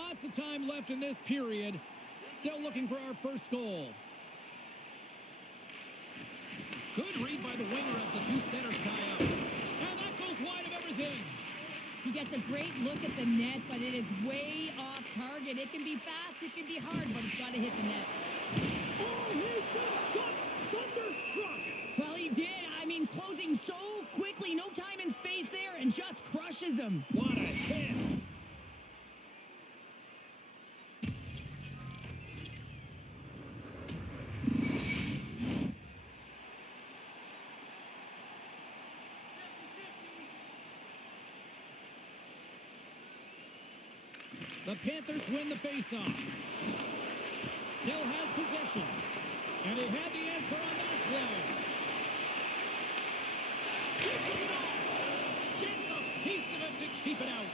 Lots of time left in this period. Still looking for our first goal. Good read by the winger as the two centers tie up. And that goes wide of everything. He gets a great look at the net, but it is way off target. It can be fast, it can be hard, but it's got to hit the net. Oh, he just got thunderstruck. Well, he did. I mean, closing so quickly, no time and space there, and just crushes him. What a hit. The Panthers win the faceoff. Still has possession. And he had the answer on that play. Pushes it off. Gets a piece of it to keep it out.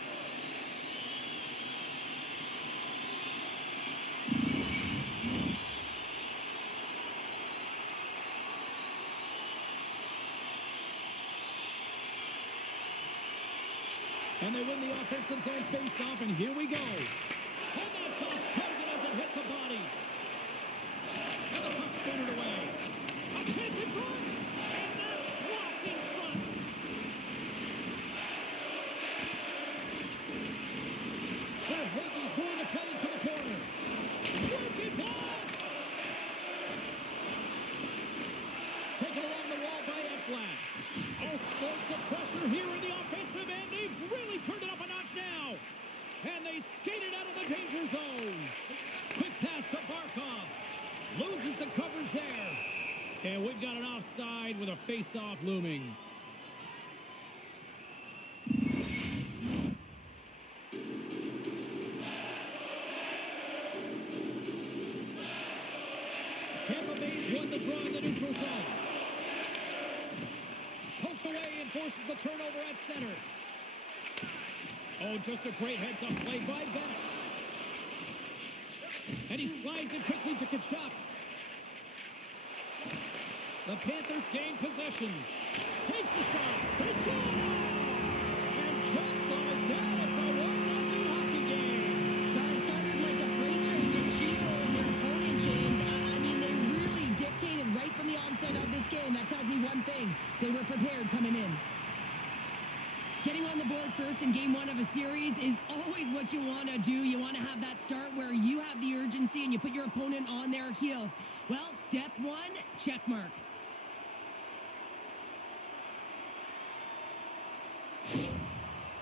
And they win the offensive zone face-off, and here we go. And that's off target as it hits a body. And the puck's batted away. A chance in front, and that's blocked in front. Verhaeghe's going to play it to the corner. Broken blast! Taken along the wall by Ekblad. All sorts of pressure here in the offensive end. They've really turned it up a notch now. And they skated out of the danger zone. Quick pass to Barkov. Loses the coverage there. And we've got an offside with a face-off looming. Tampa Bay's won the draw in the neutral zone. Poked away and forces the turnover at center. Oh, just a great heads-up play by Bennett. And he slides it quickly to Kachuk. The Panthers gain possession. Takes a shot. They score! And just like that, it's a 1-0 hockey game. Well, it started like a freight train just steamrolling their opponent, James. I mean, they really dictated right from the onset of this game. That tells me one thing. They were prepared coming in. Getting on the board first in game one of a series is always what you want to do. You want to have that start where you have the urgency and you put your opponent on their heels. Well, step one, check mark.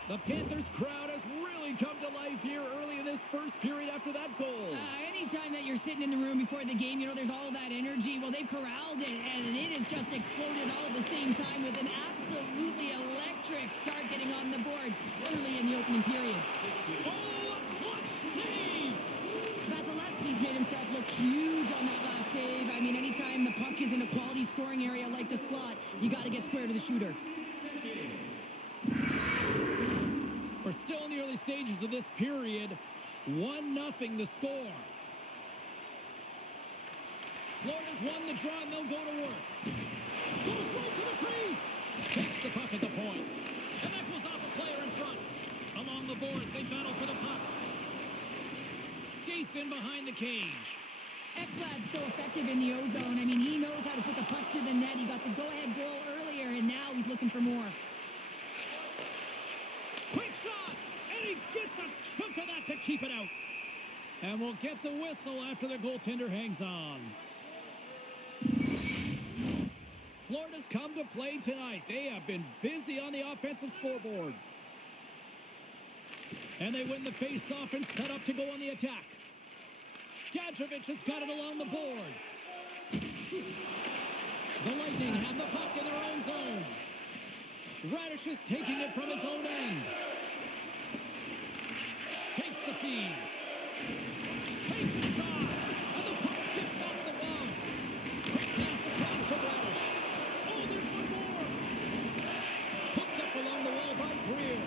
The Panthers crowd has really come to life here early in this first period after that goal. Anytime that you're sitting in the room before the game, you know, there's all that energy. Well, they've corralled it, and it has just exploded all at the same time with an absolutely electric start getting on the board early in the opening period. Oh, a clutch save! Vasilevsky's made himself look huge on that last save. I mean, anytime the puck is in a quality scoring area like the slot, you got to get square to the shooter. We're still in the early stages of this period. 1-0 the score. Florida's won the draw, and they'll go to work. Goes right to the crease. Takes the puck at the point. And that goes off a player in front. Along the boards, they battle for the puck. Skates in behind the cage. Ekblad's so effective in the O-zone. I mean, he knows how to put the puck to the net. He got the go-ahead goal earlier, and now he's looking for more. Quick shot, and he gets a chunk of that to keep it out. And we'll get the whistle after the goaltender hangs on. Florida's come to play tonight. They have been busy on the offensive scoreboard. And they win the face-off and set up to go on the attack. Gadjevich has got it along the boards. The Lightning have the puck in their own zone. Radish is taking it from his own end. Takes the feed. Takes a shot. And the puck skips off the glove. Quick pass across to Radish. Oh, there's one more. Hooked up along the wall by Greer.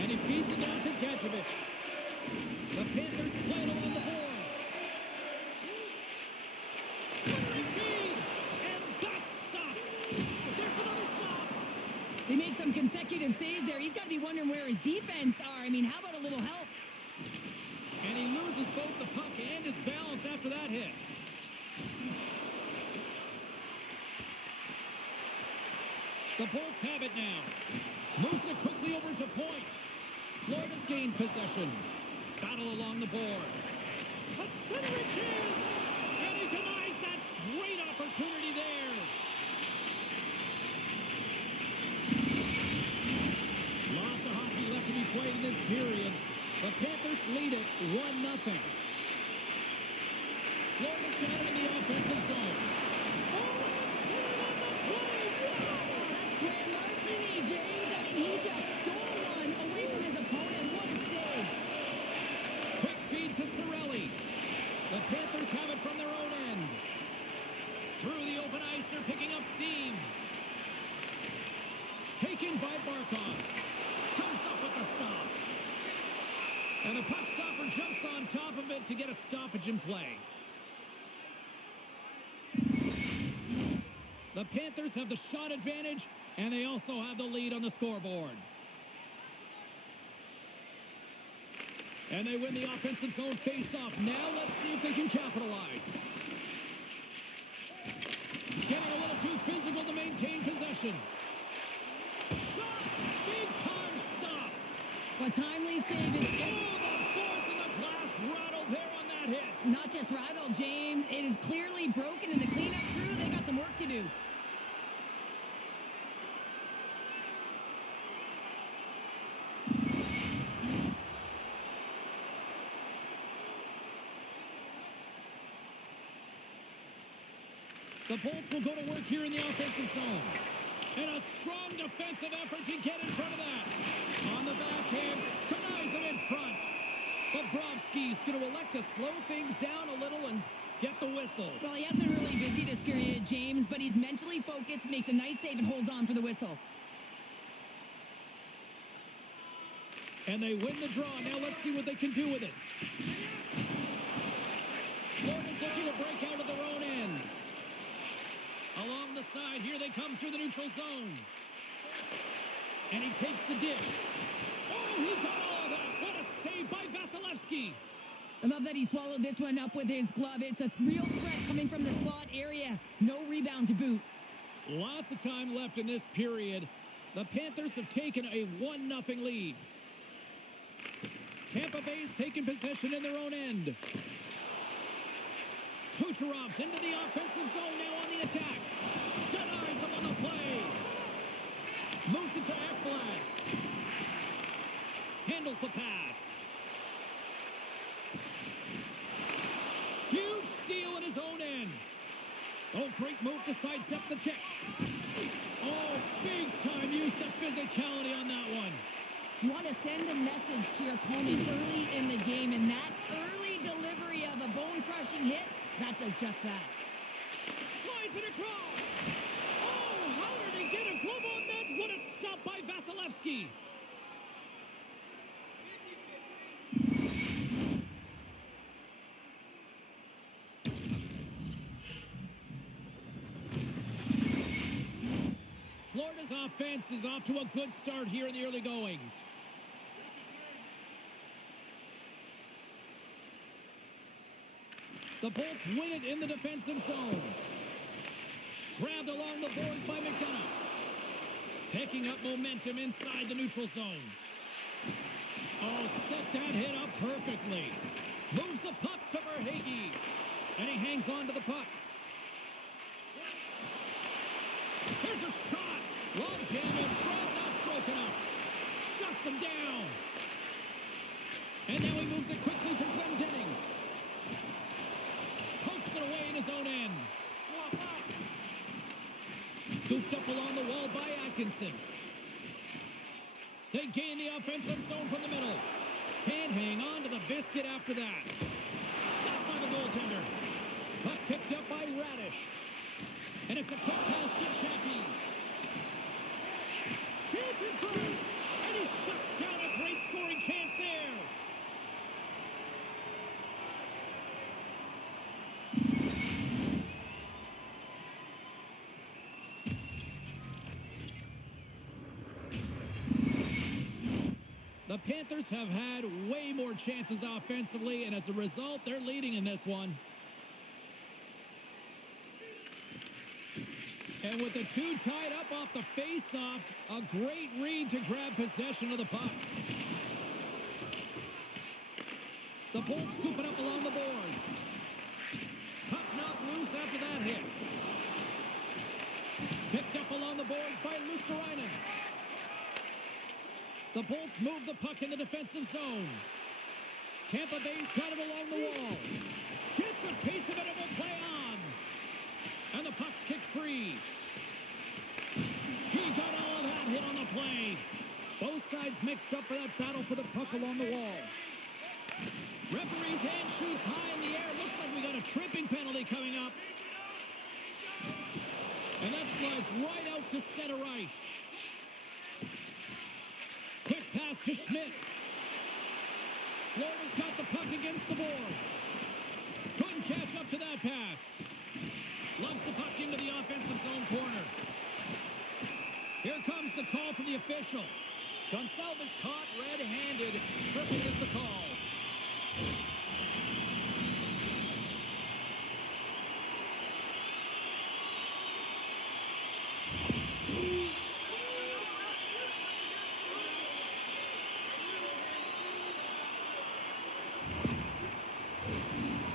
And he feeds it down to Gadjevich. The Panthers play it along the boards. Centering feed. And that's stopped. There's another stop. They made some consecutive saves there. He's got to be wondering where his defense are. I mean, how about a little help? And he loses both the puck and his balance after that hit. The Bolts have it now. Moves it quickly over to point. Florida's gained possession. Battle along the boards. A centering chance! And he denies that great opportunity there. Lots of hockey left to be played in this period. The Panthers lead it 1-0. Florida's got it in the offensive zone. Oh, and a save on the play! Wow! Oh, that's grand larceny, James. I mean, he just stole one away from his opponent. What a save. Quick feed to Cirelli. The Panthers have it from their own end. Through the open ice, they're picking up steam. Taken by Barkov. Comes up with the stop. And the puck stopper jumps on top of it to get a stoppage in play. The Panthers have the shot advantage, and they also have the lead on the scoreboard. And they win the offensive zone face-off. Now let's see if they can capitalize. Getting a little too physical to maintain possession. Shot! Big-time stop! A timely save is... Oh, the boards and the glass rattled there on that hit. Not just rattled, James. It is clearly broken, and the cleanup crew, they got some work to do. The Bolts will go to work here in the offensive zone. And a strong defensive effort to get in front of that. On the backhand, denies him in front. Bobrovsky's going to elect to slow things down a little and get the whistle. Well, he hasn't been really busy this period, James, but he's mentally focused, makes a nice save, and holds on for the whistle. And they win the draw. Now let's see what they can do with it. Florida's looking to break out of their own end. Along the side, here they come through the neutral zone. And he takes the dish. Oh, he got all that. What a save by Vasilevsky. I love that he swallowed this one up with his glove. It's a real threat coming from the slot area. No rebound to boot. Lots of time left in this period. The Panthers have taken a 1-0 lead. Tampa Bay's taken possession in their own end. Kucherov's into the offensive zone now on the attack. Denies him on the play. Moves it to Ekblad. Handles the pass. Huge steal in his own end. Oh, great move to sidestep the check. Oh, big time use of physicality on that one. You want to send a message to your opponent early in the game, and that early delivery of a bone-crushing hit, that does just that. Slides it across. Oh, how did he get a glove on that? What a stop by Vasilevsky. Florida's offense is off to a good start here in the early goings. The Bolts win it in the defensive zone. Grabbed along the boards by McDonough. Picking up momentum inside the neutral zone. Oh, set that hit up perfectly. Moves the puck to Verhaeghe. And he hangs on to the puck. Here's a shot. Long jam in front. That's broken up. Shuts him down. And now he moves it quickly to Glendening. Pokes it away in his own end. Scooped up along the wall by Atkinson. They gain the offensive zone from the middle. Can't hang on to the biscuit after that. Stopped by the goaltender. Puck picked up by Radish. And it's a quick pass to Chaffee. Chance in front. And he shuts down a great scoring chance there. The Panthers have had way more chances offensively, and as a result, they're leading in this one. And with the two tied up off the face-off, a great read to grab possession of the puck. The Bolts scoop it up along the boards. Puck knocked loose after that hit. Picked up along the boards by Luskarainen. The Bolts move the puck in the defensive zone. Tampa Bay's got it along the wall. Gets a piece of it and will play on. And the puck's kicked free. He got all of that hit on the play. Both sides mixed up for that battle for the puck along the wall. Referee's hand shoots high in the air. Looks like we got a tripping penalty coming up. And that slides right out to center ice. Quick pass to Schmidt. Florida's got the puck against the boards. Couldn't catch up to that pass. Lugs the puck into the offensive zone corner. Here comes the call from the official. Gonçalves caught red-handed. Tripping is the call.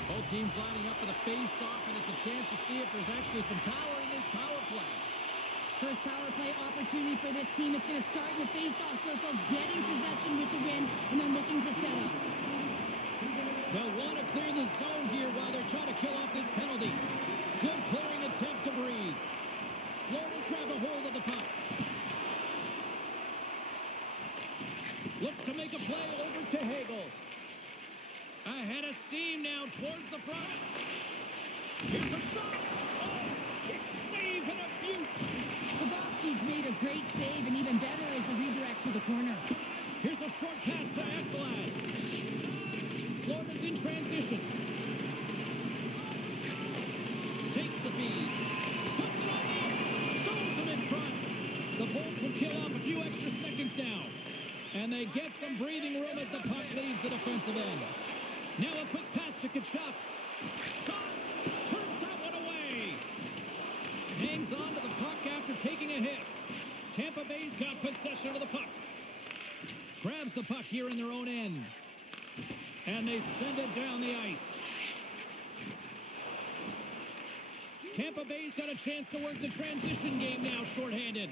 Both teams lining up for the face-off, and it's a chance to see if there's actually some power in this power play. First power play opportunity for this team. It's going to start in the face-off circle, getting possession with the win, and then looking to set up. They'll want to clear the zone here while they're trying to kill off this penalty. Good clearing attempt to breathe. Florida's grabbed a hold of the puck. Looks to make a play over to Hagel. Ahead of steam now towards the front. Here's a shot. Oh, stick save and a beaut. Bobrovsky's made a great save, and even better is the redirect to the corner. Here's a short pass to Ekblad. Florida's in transition. Takes the feed. Puts it on in. Stones him in front. The Bolts will kill off a few extra seconds now. And they get some breathing room as the puck leaves the defensive end. Now a quick pass to Tkachuk. Shot. Turns that one away. Hangs on to the puck after taking a hit. Tampa Bay's got possession of the puck. Grabs the puck here in their own end. And they send it down the ice. Tampa Bay's got a chance to work the transition game now shorthanded.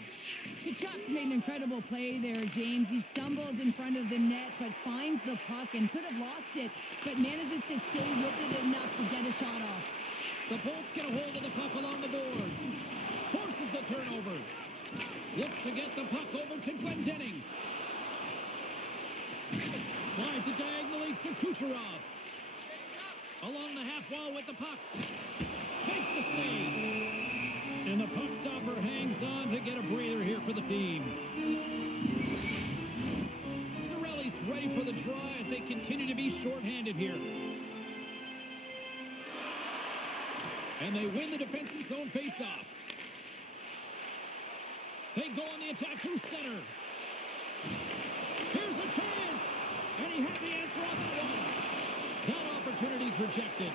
Tkachuk's made an incredible play there, James. He stumbles in front of the net, but finds the puck and could have lost it, but manages to stay with it enough to get a shot off. The Bolts get a hold of the puck along the boards. Forces the turnover. Looks to get the puck over to Glendening. Slides it diagonally to Kucherov. Along the half wall with the puck. Makes the save. And the puck stopper hangs on to get a breather here for the team. Cirelli's ready for the draw as they continue to be shorthanded here. And they win the defensive zone faceoff. They go on the attack through center. Here's a chance. And he had the answer on that one. That opportunity's rejected.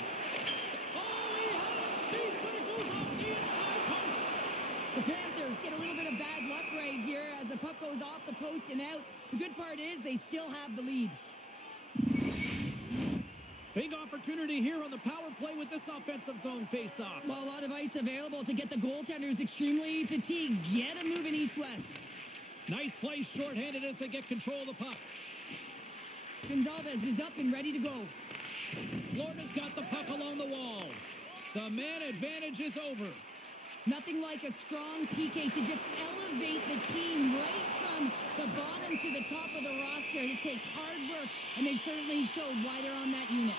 Oh, he had it beat, but it goes off the inside post. The Panthers get a little bit of bad luck right here as the puck goes off the post and out. The good part is they still have the lead. Big opportunity here on the power play with this offensive zone faceoff. Well, a lot of ice available to get the goaltenders extremely fatigued. Get a moving east-west. Nice play shorthanded as they get control of the puck. Gonçalves is up and ready to go. Florida's got the puck along the wall. The man advantage is over. Nothing like a strong PK to just elevate the team right from the bottom to the top of the roster. This takes hard work, and they certainly showed why they're on that unit.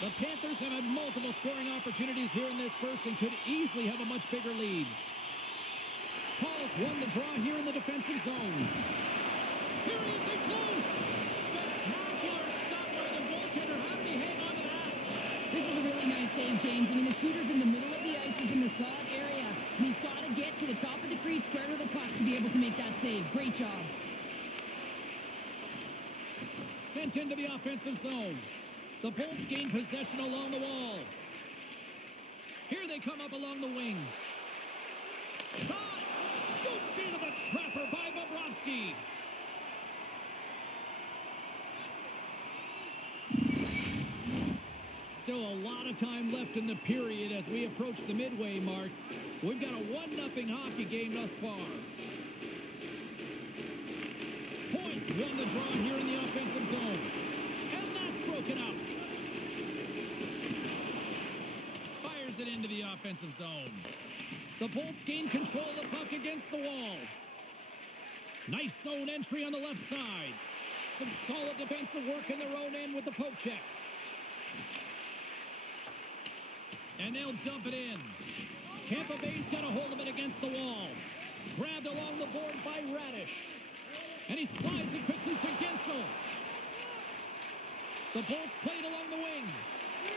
The Panthers have had multiple scoring opportunities here in this first and could easily have a much bigger lead. Paul's won the draw here in the defensive zone. Here he is in close. Spectacular stop by the goaltender. How did he hang on to that? This is a really nice save, James. I mean, the shooter's in the middle of the ice. He's in the slot area, and he's got to get to the top of the crease, square to the puck to be able to make that save. Great job. Sent into the offensive zone. The Bolts gain possession along the wall. Here they come up along the wing. Shot! Scooped into the trapper by Bobrovsky. Still a lot of time left in the period as we approach the midway mark. We've got a 1-0 hockey game thus far. Points won the draw here in the offensive zone. And that's broken up. Fires it into the offensive zone. The Bolts gain control of the puck against the wall. Nice zone entry on the left side. Some solid defensive work in their own end with the poke check. And they'll dump it in. Tampa Bay's got a hold of it against the wall. Grabbed along the board by Radish. And he slides it quickly to Gensel. The Bolts played along the wing.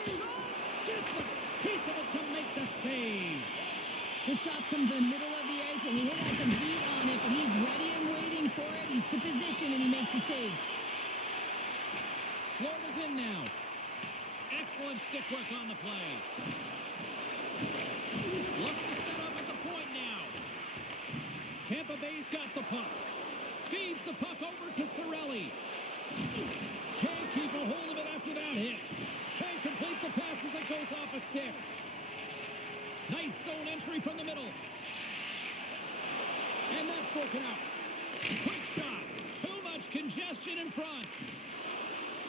Shot! Gets a piece of it to make the save. The shots come to the middle of the ice, and he has some heat on it, but he's ready and waiting for it. He's to position, and he makes the save. Florida's in now. Excellent stick work on the play. Looks to set up at the point now. Tampa Bay's got the puck. Feeds the puck over to Cirelli. Can't keep a hold of it after that hit. Can't complete the pass as it goes off a stick. Nice zone entry from the middle. And that's broken out. Quick shot. Too much congestion in front.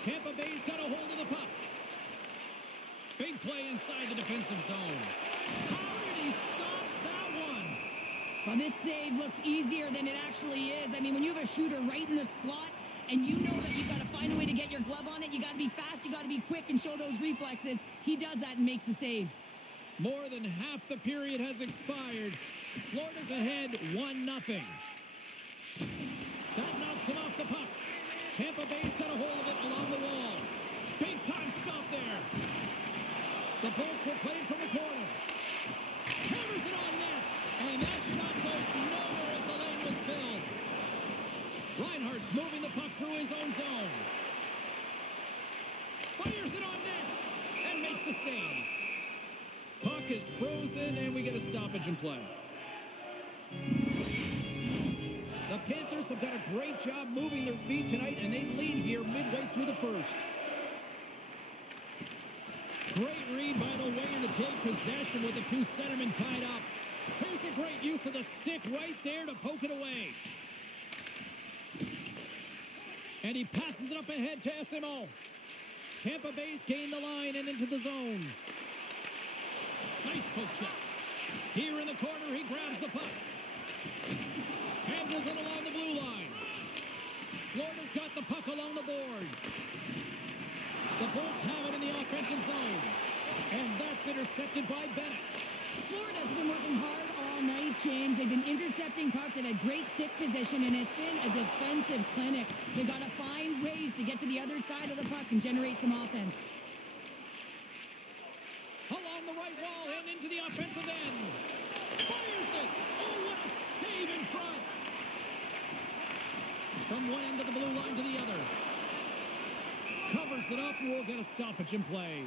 Tampa Bay's got a hold of the puck. Big play inside the defensive zone. How did he stop that one? Well, this save looks easier than it actually is. I mean, when you have a shooter right in the slot and you know that you've got to find a way to get your glove on it, you got to be fast, you got to be quick and show those reflexes. He does that and makes the save. More than half the period has expired. Florida's ahead 1-0. That knocks him off the puck. Tampa Bay's got a hold of it along the wall. Big time stop there. The Bolts were played from the corner. Hammers it on net. And that shot goes nowhere as the lane was filled. Reinhardt's moving the puck through his own zone. Fires it on net. And makes the save. Puck is frozen, and we get a stoppage in play. The Panthers have done a great job moving their feet tonight, and they lead here midway through the first. Great read by the Wayne to take possession with the two centermen tied up. Here's a great use of the stick right there to poke it away. And he passes it up ahead to SMO. Tampa Bay's gained the line and into the zone. Nice poke check. Here in the corner, he grabs the puck. Handles it along the blue line. Florida's got the puck along the boards. The Bolts have it in the offensive zone. And that's intercepted by Bennett. Florida's been working hard all night, James. They've been intercepting pucks. They've had great stick position, and it's been a defensive clinic. They've got to find ways to get to the other side of the puck and generate some offense. Along the right wall and into the offensive end. Fires it. Oh, what a save in front. From one end of the blue line to the other. Covers it up, and we'll get a stoppage in play.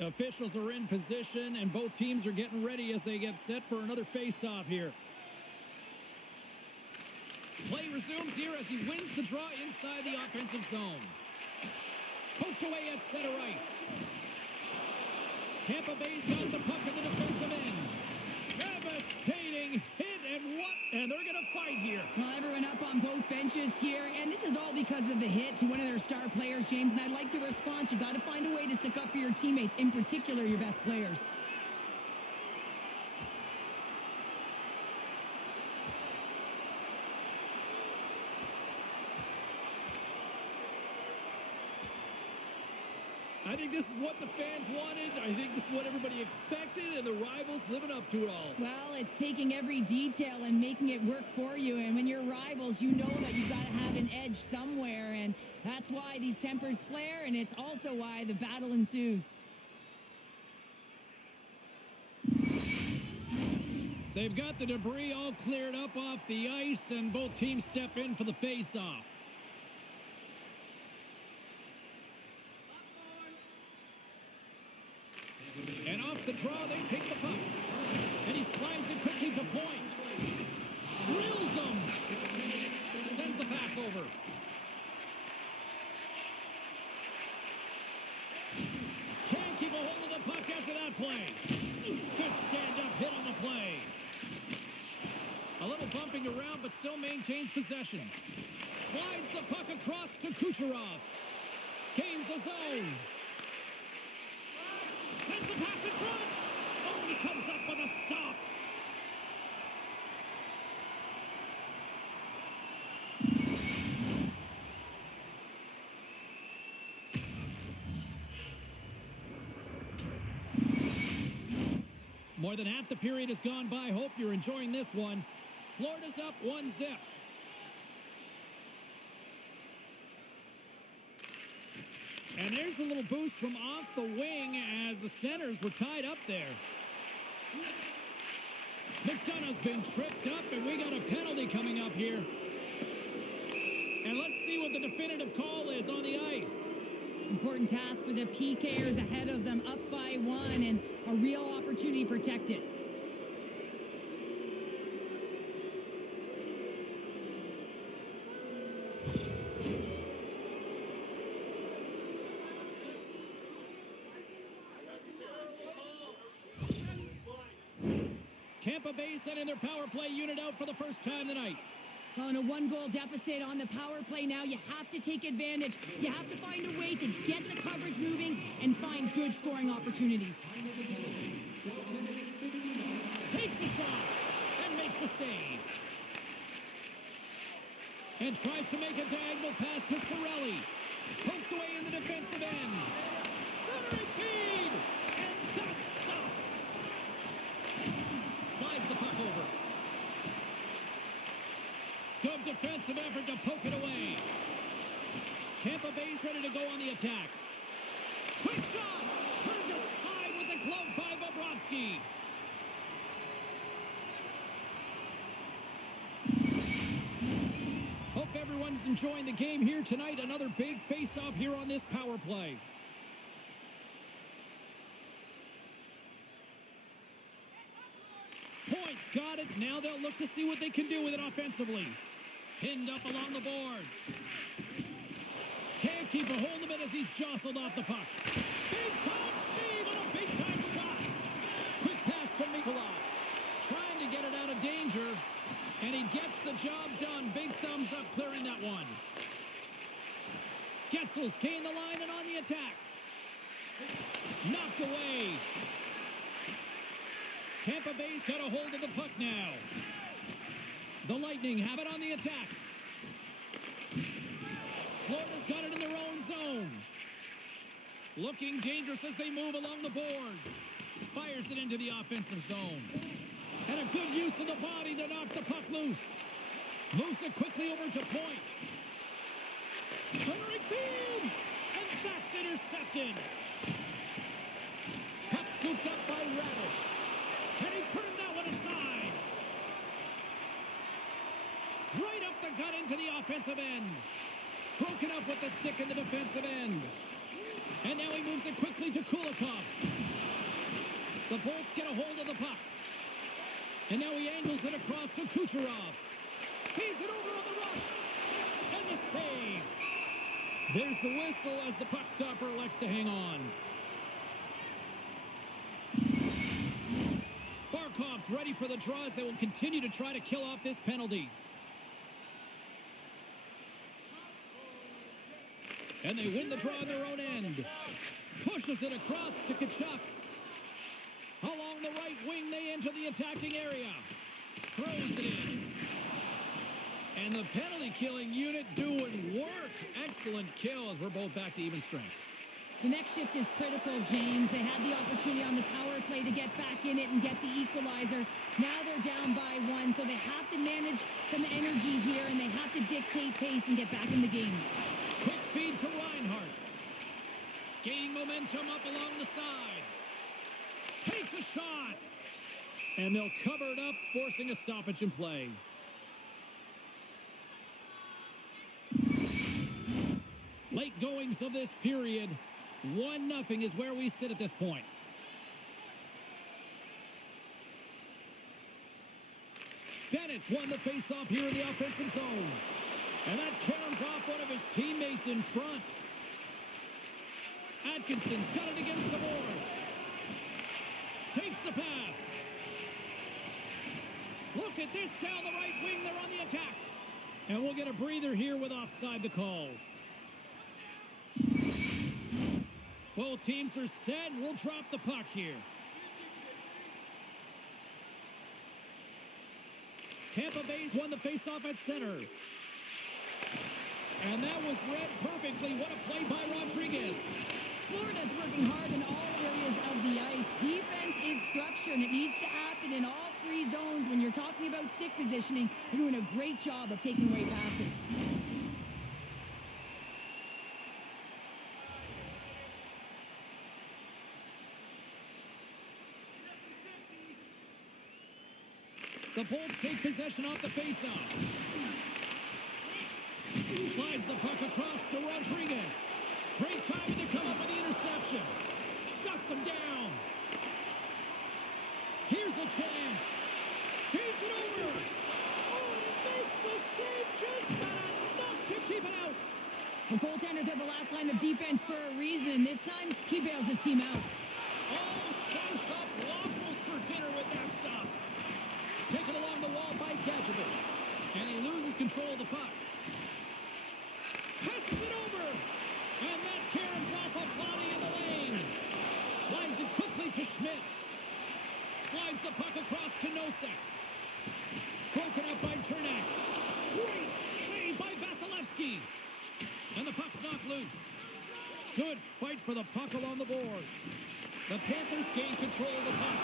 Officials are in position, and both teams are getting ready as they get set for another face-off here. Play resumes here as he wins the draw inside the offensive zone. Poked away at center ice. Tampa Bay's got the puck in the defensive end. Devastating hit, and they're going to fight here. Well, everyone up on both benches here, and this is all because of the hit to one of their star players, James, and I like the response. You got to find a way to stick up for your teammates, in particular your best players. I think this is what the fans wanted. I think this is what everybody expected, and the rivals living up to it all. Well, it's taking every detail and making it work for you. And when you're rivals, you know that you've got to have an edge somewhere. And that's why these tempers flare, and it's also why the battle ensues. They've got the debris all cleared up off the ice, and both teams step in for the face-off. And off the draw, they pick the puck. And he slides it quickly to point. Drills him. Sends the pass over. Can't keep a hold of the puck after that play. Good stand-up hit on the play. A little bumping around, but still maintains possession. Slides the puck across to Kucherov. Gains the zone. Sends the pass in front. Oh, he comes up with a stop. More than half the period has gone by. Hope you're enjoying this one. Florida's up 1-0. And there's a little boost from off the wing as the centers were tied up there. McDonough's been tripped up, and we got a penalty coming up here. And let's see what the definitive call is on the ice. Important task for the PKers ahead of them, up by 1, and a real opportunity to protect it. Tampa Bay sending their power play unit out for the first time tonight. Well, in a 1-goal deficit on the power play now, you have to take advantage. You have to find a way to get the coverage moving and find good scoring opportunities. Takes the shot and makes the save. And tries to make a diagonal pass to Cirelli. Poked away in the defensive end. Centering feed! And that's stopped. Slides the puck over. Good defensive effort to poke it away. Tampa Bay's ready to go on the attack. Quick shot! Turned aside with the glove by Bobrovsky. Hope everyone's enjoying the game here tonight. Another big face-off here on this power play. Points got it. Now they'll look to see what they can do with it offensively. Pinned up along the boards. Can't keep a hold of it as he's jostled off the puck. Big-time save and a big-time shot. Quick pass to Mikolov. Trying to get it out of danger. And he gets the job done. Big thumbs up clearing that one. Getzel's gained the line and on the attack. Knocked away. Tampa Bay's got a hold of the puck now. The Lightning have it on the attack. Florida's got it in their own zone. Looking dangerous as they move along the boards. Fires it into the offensive zone. And a good use of the body to knock the puck loose. Moves it quickly over to point. Centering feed! And that's intercepted. Puck scooped up by Radish. And he turned that one aside. Right up the gut into the offensive end. Broken up with the stick in the defensive end. And now he moves it quickly to Kulikov. The Bolts get a hold of the puck. And now he angles it across to Kucherov. Feeds it over on the rush. And the save. There's the whistle as the puck stopper elects to hang on. Barkov's ready for the draws. They will continue to try to kill off this penalty. And they win the draw on their own end. Pushes it across to Tkachuk. Along the right wing, they enter the attacking area. Throws it in. And the penalty-killing unit doing work. Excellent kill as we're both back to even strength. The next shift is critical, James. They had the opportunity on the power play to get back in it and get the equalizer. Now they're down by 1, so they have to manage some energy here, and they have to dictate pace and get back in the game. Quick feed to Reinhart. Gaining momentum up along the side. Takes a shot. And they'll cover it up, forcing a stoppage in play. Late goings of this period. 1-0 is where we sit at this point. Bennett's won the faceoff here in the offensive zone. And that caroms off one of his teammates in front. Atkinson's got it against the boards. Takes the pass. Look at this down the right wing. They're on the attack. And we'll get a breather here with offside the call. Both teams are set. We'll drop the puck here. Tampa Bay's won the faceoff at center. And that was read perfectly. What a play by Rodriguez. Florida's working hard in all areas of the ice. Defense is structure, and it needs to happen in all three zones. When you're talking about stick positioning, they're doing a great job of taking away passes. The Bolts take possession off the faceoff. Slides the puck across to Rodriguez. Great time to come up with the interception. Shuts him down. Here's a chance. Feeds it over. Oh, and it makes the save just not enough to keep it out. The goaltender's at the last line of defense for a reason. This time, he bails his team out. Oh, sauce up waffles for dinner with that stop. Taken along the wall by Gadjevich. And he loses control of the puck. Passes it over. And that caroms off a body in the lane. Slides it quickly to Schmidt. Slides the puck across to Nosek. Broken up by Cernak. Great save by Vasilevsky. And the puck's knocked loose. Good fight for the puck along the boards. The Panthers gain control of the puck.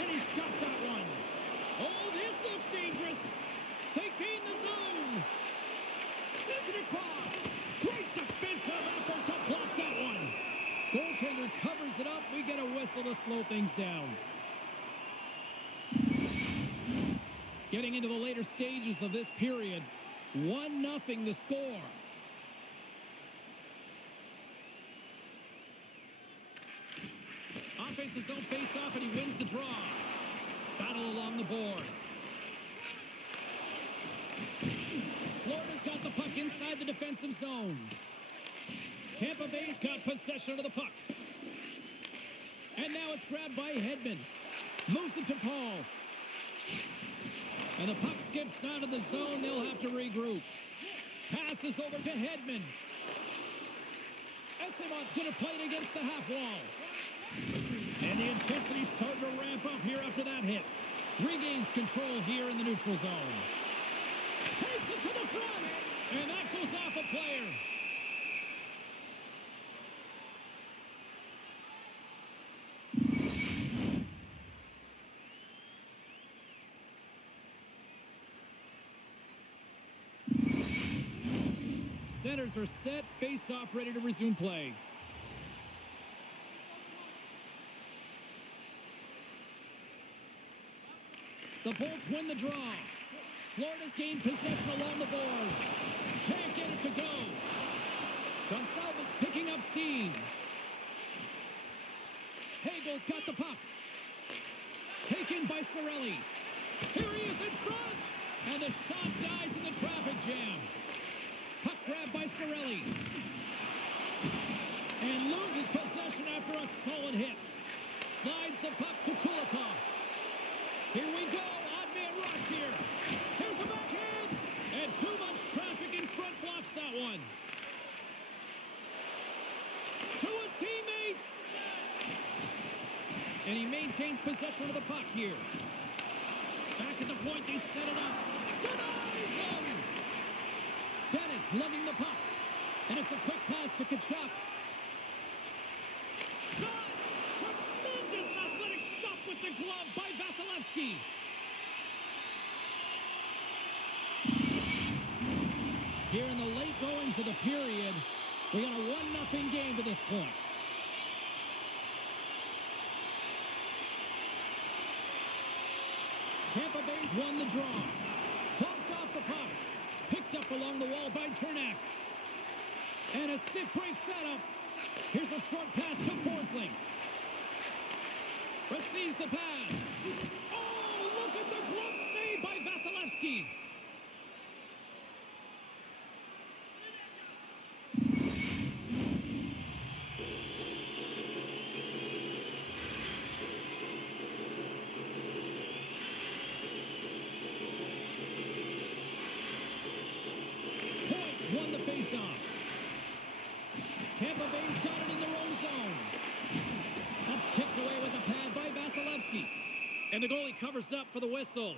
And he's got that one. Oh, this looks dangerous. They gain the zone. Sends it across. Great defensive effort to block that one. Goaltender covers it up. We get a whistle to slow things down. Getting into the later stages of this period. 1-0 the score. Offense's own face-off, and he wins the draw. Battle along the boards. Florida's got the puck inside the defensive zone. Tampa Bay's got possession of the puck. And now it's grabbed by Hedman. Moves it to Paul. And the puck skips out of the zone. They'll have to regroup. Passes over to Hedman. Esteban's going to play it against the half wall. And the intensity's starting to ramp up here after that hit. Regains control here in the neutral zone. Takes it to the front. And that goes off a player. Centers are set. Face-off ready to resume play. The Bolts win the draw. Florida's gained possession along the boards. Can't get it to go. Gonçalves picking up steam. Hagel's got the puck. Taken by Cirelli. Here he is in front. And the shot dies in the traffic jam. Puck grab by Cirelli. And loses possession after a solid hit. Slides the puck to Kulikov. Here we go. Odd man rush here. Here's a backhand. And too much traffic in front blocks that one. To his teammate. And he maintains possession of the puck here. Back at the point, they set it up. Denies him. Bennett's lugging the puck. And it's a quick pass to Tkachuk. Shot! Tremendous athletic stop with the glove by Vasilevsky. Here in the late goings of the period, we got a 1-0 game to this point. Tampa Bay's won the draw. Bumped off the puck. Picked up along the wall by Chernak. And a stick break setup. Here's a short pass to Forsling. Receives the pass. Oh, look at the glove save by Vasilevsky. Points won the faceoff. Tampa Bay's got it in their own zone. That's kicked away with a pad by Vasilevsky. And the goalie covers up for the whistle.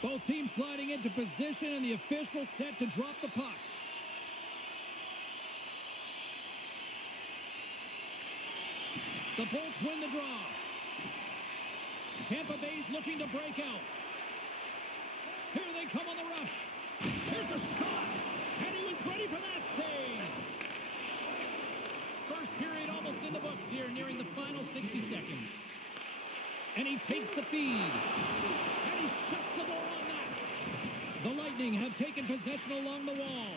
Both teams gliding into position, and the official set to drop the puck. The Bolts win the draw. Tampa Bay's looking to break out. Here they come on the rush. Here's a shot, and he was ready for that save. First period almost in the books here, nearing the final 60 seconds. And he takes the feed, and he shuts the door on that. The Lightning have taken possession along the wall.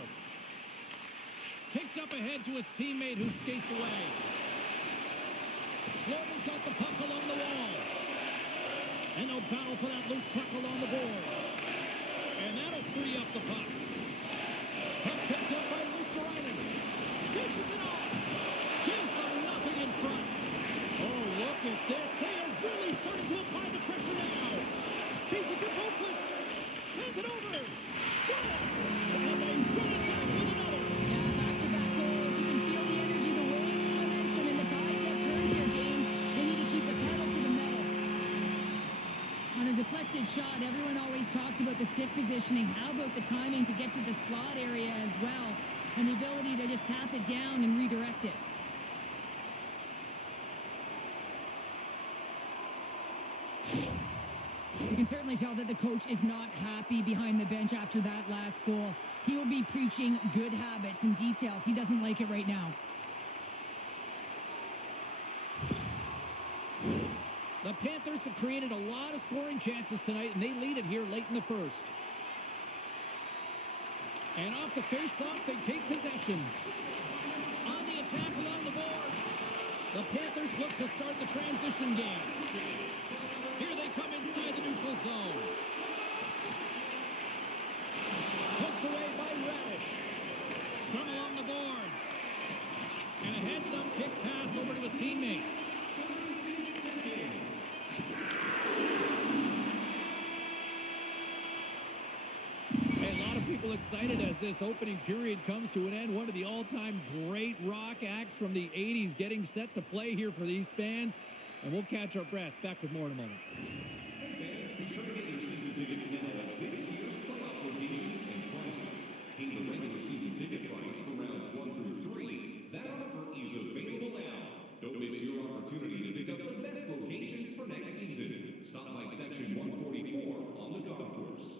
Kicked up ahead to his teammate who skates away. Florida's got the puck along the wall. And they'll battle for that loose puck along the boards. And that'll free up the puck. Puck picked up by Luosterainen. Dishes it off. Gives them nothing in front. Oh, look at this. They are really starting to apply the pressure now. Feeds it to Boquist. Sends it over. Scores. And they run it back with another. Yeah, back-to-back goals. You can feel the energy, the wave, the momentum, and the tides have turned here, James. They need to keep the pedal to the metal. On a deflected shot, everyone always talks about the stick positioning. How about the timing to get to the slot area as well, and the ability to just tap it down and redirect it? You can certainly tell that the coach is not happy behind the bench after that last goal. He will be preaching good habits and details. He doesn't like it right now. The Panthers have created a lot of scoring chances tonight, and they lead it here late in the first. And off the face-off, they take possession. On the attack along the boards. The Panthers look to start the transition game. Here they come inside the neutral zone. Poked away by Radish. Scrum along the boards. And a heads-up kick pass over to his teammate. A lot of people excited as this opening period comes to an end. One of the all-time great rock acts from the 80s getting set to play here for these fans. And we'll catch our breath. Back with more in a moment. Fans, be sure to get your season tickets now at this year's playoff locations and prices. Pay the regular season ticket price for rounds 1 through 3. That offer is available now. Don't miss your opportunity to pick up the best locations for next season. Stop by section 144 on the concourse.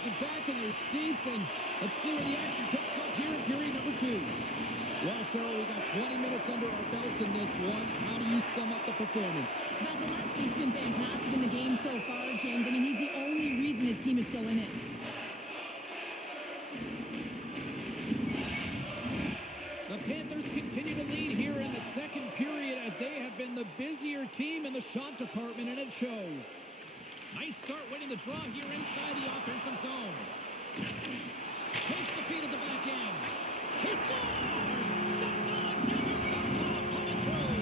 fans are back in their seats, and let's see where the action picks up here in period number 2. Well, Cheryl, we got 20 minutes under our belts in this one. How do you sum up the performance? Vasilevsky's been fantastic in the game so far, James. I mean, he's the only reason his team is still in it. The Panthers continue to lead here in the second period as they have been the busier team in the shot department, and it shows. Nice start winning the draw here inside the offensive zone. Takes the feed at the back end. He scores! That's Alexander Barkov coming through.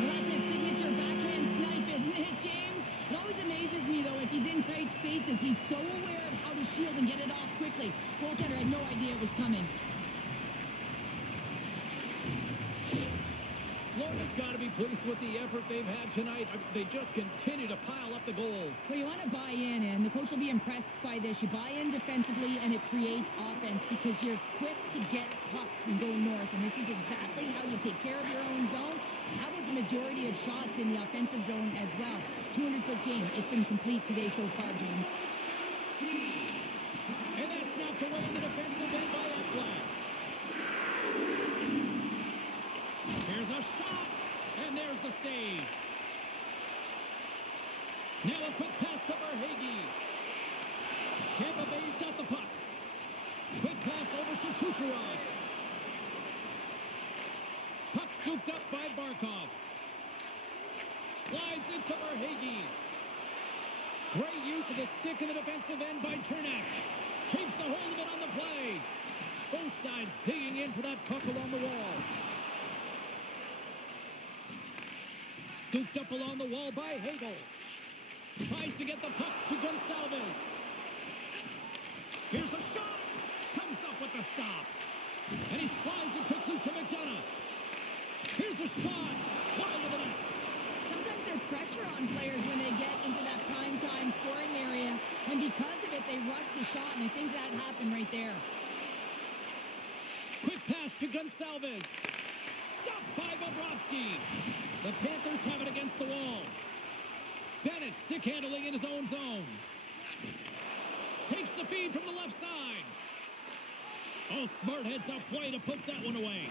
Well, that's his signature backhand snipe, isn't it, James? It always amazes me, though, if he's in tight spaces, he's so aware of how to shield and get it off quickly. Goaltender had no idea it was coming. Florida's got to be pleased with the effort they've had tonight. They just continue to pile up the goals. Well, you want to buy in, and the coach will be impressed by this. You buy in defensively, and it creates offense because you're quick to get pucks and go north, and this is exactly how you take care of your own zone. How about the majority of shots in the offensive zone as well? 200-foot game. It's been complete today so far, James. And that's knocked away in the defensive end by Ekblad. Here's a shot, and there's the save. Now a quick pass to Verhaeghe. Tampa Bay's got the puck. Quick pass over to Kucherov. Puck scooped up by Barkov. Slides into Verhaeghe. Great use of the stick in the defensive end by Chernak. Keeps a hold of it on the play. Both sides digging in for that puck along the wall. Scooped up along the wall by Hagel. Tries to get the puck to Gonçalves. Here's a shot. Comes up with the stop. And he slides it quickly to McDonough. Here's a shot. Wide of the net. Sometimes there's pressure on players when they get into that prime-time scoring area, and because of it, they rush the shot, and I think that happened right there. Quick pass to Gonçalves. Stopped by Bobrovsky. The Panthers have it against the wall. Bennett stick handling in his own zone. Takes the feed from the left side. Oh, smart heads up play to put that one away.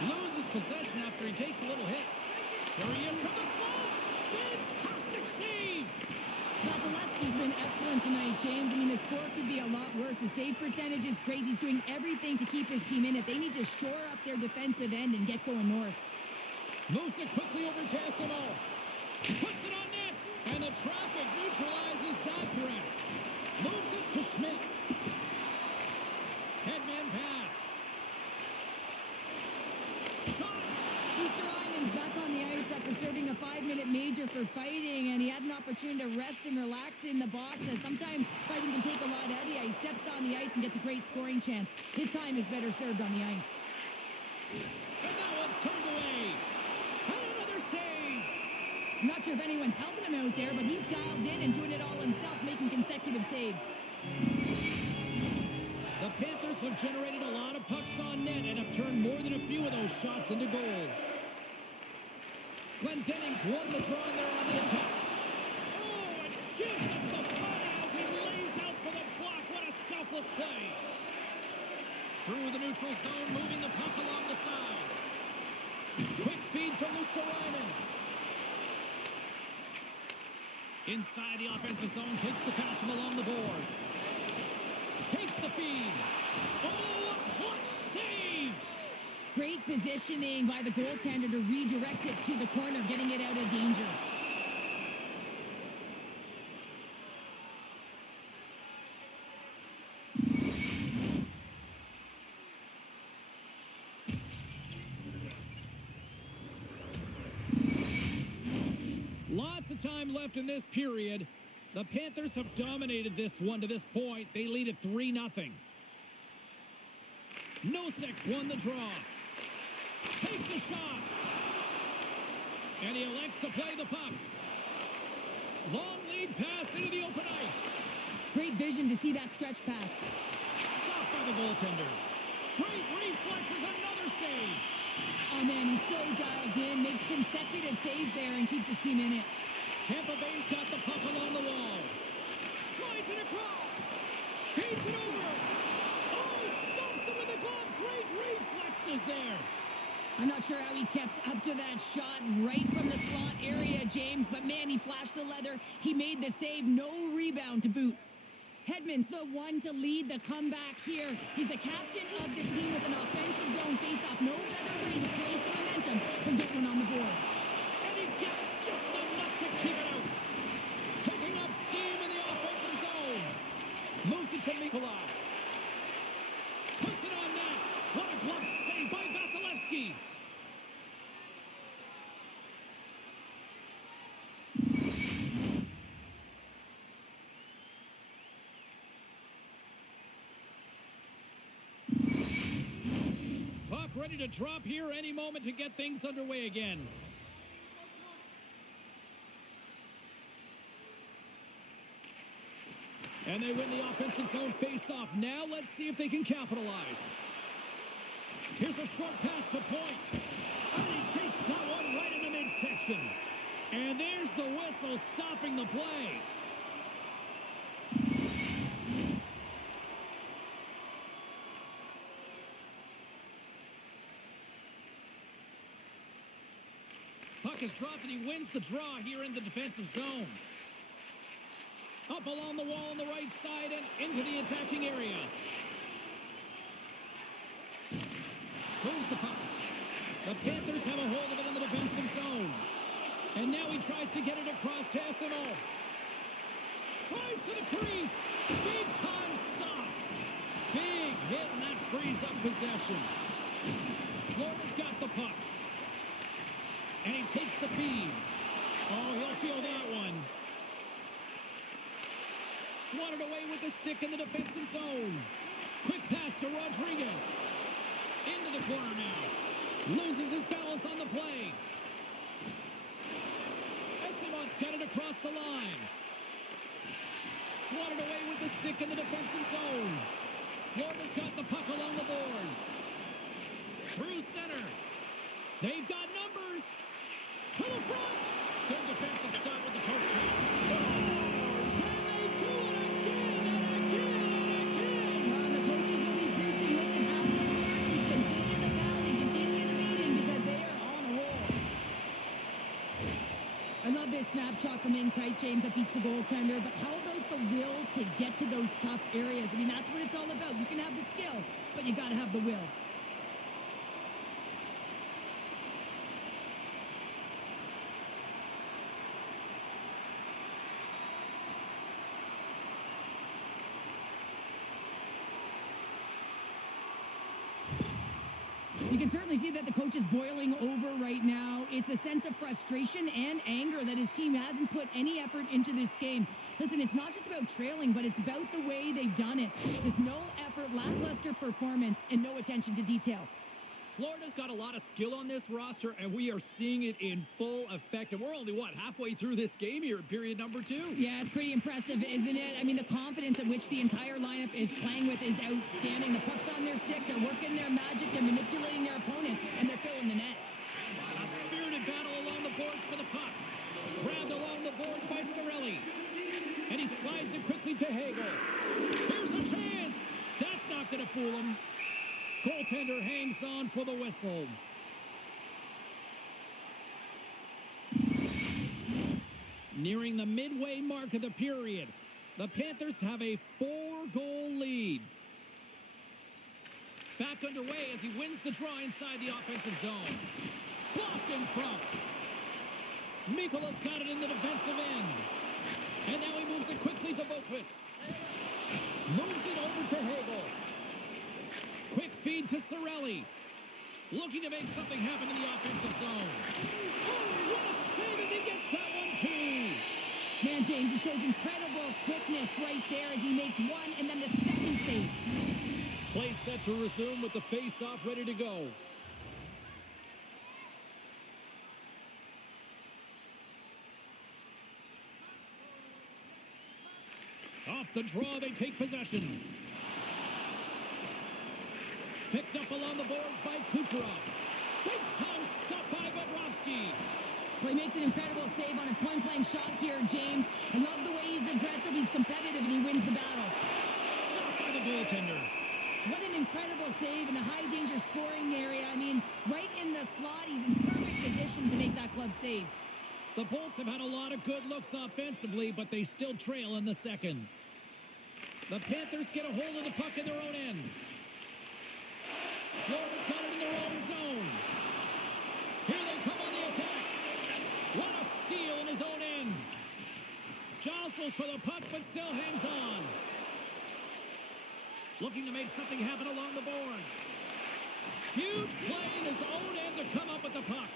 Loses possession after he takes a little hit. There he is from the slot. Fantastic save. Vasilevsky's been excellent tonight, James. I mean, the score could be a lot worse. His save percentage is great. He's doing everything to keep his team in it. They need to shore up their defensive end and get going north. Moves it quickly over to SMO. Puts it on net. And the traffic neutralizes that threat. Moves it to Schmidt. Headman pass. Shot. Lutzerainen's back on the ice after serving a 5-minute major for fighting, and he had an opportunity to rest and relax in the box, as sometimes fighting can take a lot out of you. He steps on the ice and gets a great scoring chance. His time is better served on the ice. And that one's turned away. And another save. I'm not sure if anyone's helping him out there, but he's dialed in and doing it all himself, making consecutive saves. The Panthers have generated a lot of pucks on net and have turned more than a few of those shots into goals. Glenn Dennings won the draw there on the attack. Oh, and gives up the body as he lays out for the block. What a selfless play. Through the neutral zone, moving the puck along the side. Quick feed to Lutzerainen. Inside the offensive zone, takes the pass from along the boards. Takes the feed. Oh, a clutch save! Great positioning by the goaltender to redirect it to the corner, getting it out of danger. Lots of time left in this period. The Panthers have dominated this one to this point. They lead at 3-0. Nosek won the draw. Takes a shot. And he elects to play the puck. Long lead pass into the open ice. Great vision to see that stretch pass. Stopped by the goaltender. Great reflexes, another save. Oh, man, he's so dialed in, makes consecutive saves there and keeps his team in it. Tampa Bay's got the puck along the wall. Slides it across. Feeds it over. Oh, he stomps it with the glove. Great reflexes there. I'm not sure how he kept up to that shot right from the slot area, James, but man, he flashed the leather. He made the save, no rebound to boot. Hedman's the one to lead the comeback here. He's the captain of this team with an offensive zone face-off. No better way to create some momentum than get one on the board. And he gets just enough to keep it out. Picking up steam in the offensive zone. Moves it to Nikolai. Puts it on net. What a glove save by Vasilevsky. Puck ready to drop here any moment to get things underway again. And they win the offensive zone face-off. Now let's see if they can capitalize. Here's a short pass to Point. And he takes that one right in the midsection. And there's the whistle stopping the play. Puck is dropped and he wins the draw here in the defensive zone. Up along the wall on the right side and into the attacking area. Moves the puck. The Panthers have a hold of it in the defensive zone. And now he tries to get it across to SMO. Tries to the crease. Big time stop. Big hit, and that frees up possession. Florida's got the puck. And he takes the feed. Oh, he'll feel that one. Swatted away with the stick in the defensive zone. Quick pass to Rodriguez. Into the corner now. Loses his balance on the play. Esimon's got it across the line. Swatted away with the stick in the defensive zone. Florida's got the puck along the boards. Through center. They've got numbers. To the front. Good defensive stop with the coach. Scores! And they do it again and again and again. Well, the coaches will be preaching. Listen, have no mercy. Continue the pounding. Continue the beating because they are on a roll. I love this snapshot from in tight, James, that beats the goaltender. But how about the will to get to those tough areas? I mean, that's what it's all about. You can have the skill, but you got to have the will. You can certainly see that the coach is boiling over right now. It's a sense of frustration and anger that his team hasn't put any effort into this game. Listen, it's not just about trailing, but it's about the way they've done it. There's no effort, lackluster performance, and no attention to detail. Florida's got a lot of skill on this roster, and we are seeing it in full effect. And we're only, halfway through this game here in period number 2? Yeah, it's pretty impressive, isn't it? I mean, the confidence at which the entire lineup is playing with is outstanding. The puck's on their stick, they're working their magic, they're manipulating their opponent, and they're filling the net. A spirited battle along the boards for the puck. Grabbed along the boards by Cirelli. And he slides it quickly to Hagel. Here's a chance. That's not going to fool him. Goaltender hangs on for the whistle. Nearing the midway mark of the period, the Panthers have a 4-goal lead. Back underway as he wins the draw inside the offensive zone. Blocked in front. Mikola's got it in the defensive end. And now he moves it quickly to Boquist. Moves it over to Hagel. Quick feed to Cirelli. Looking to make something happen in the offensive zone. Oh, what a save as he gets that one too. Man, James, he shows incredible quickness right there as he makes one and then the second save. Play set to resume with the face-off ready to go. Off the draw, they take possession. Picked up along the boards by Kucherov. Big time stop by Bobrovsky. Well, he makes an incredible save on a point-blank shot here, James. I love the way he's aggressive, he's competitive, and he wins the battle. Stopped by the goaltender. What an incredible save in a high-danger scoring area. I mean, right in the slot, he's in perfect position to make that glove save. The Bolts have had a lot of good looks offensively, but they still trail in the second. The Panthers get a hold of the puck in their own end. Florida's got it in their own zone. Here they come on the attack. What a steal in his own end. Jostles for the puck, but still hangs on. Looking to make something happen along the boards. Huge play in his own end to come up with the puck.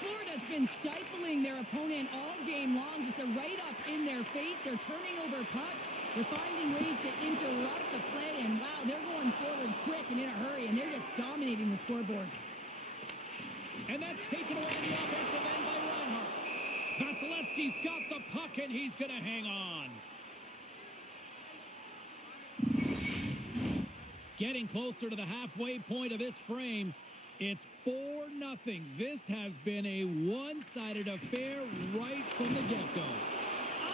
Florida's been stifling their opponent all game long. Just they're right up in their face. They're turning over pucks. They're finding ways to interrupt the play. And wow, they're going forward quick and in a hurry. And they're just dominating the scoreboard. And that's taken away in the offensive end by Reinhart. Vasilevsky's got the puck and he's going to hang on. Getting closer to the halfway point of this frame. It's 4-0. This has been a one-sided affair right from the get-go.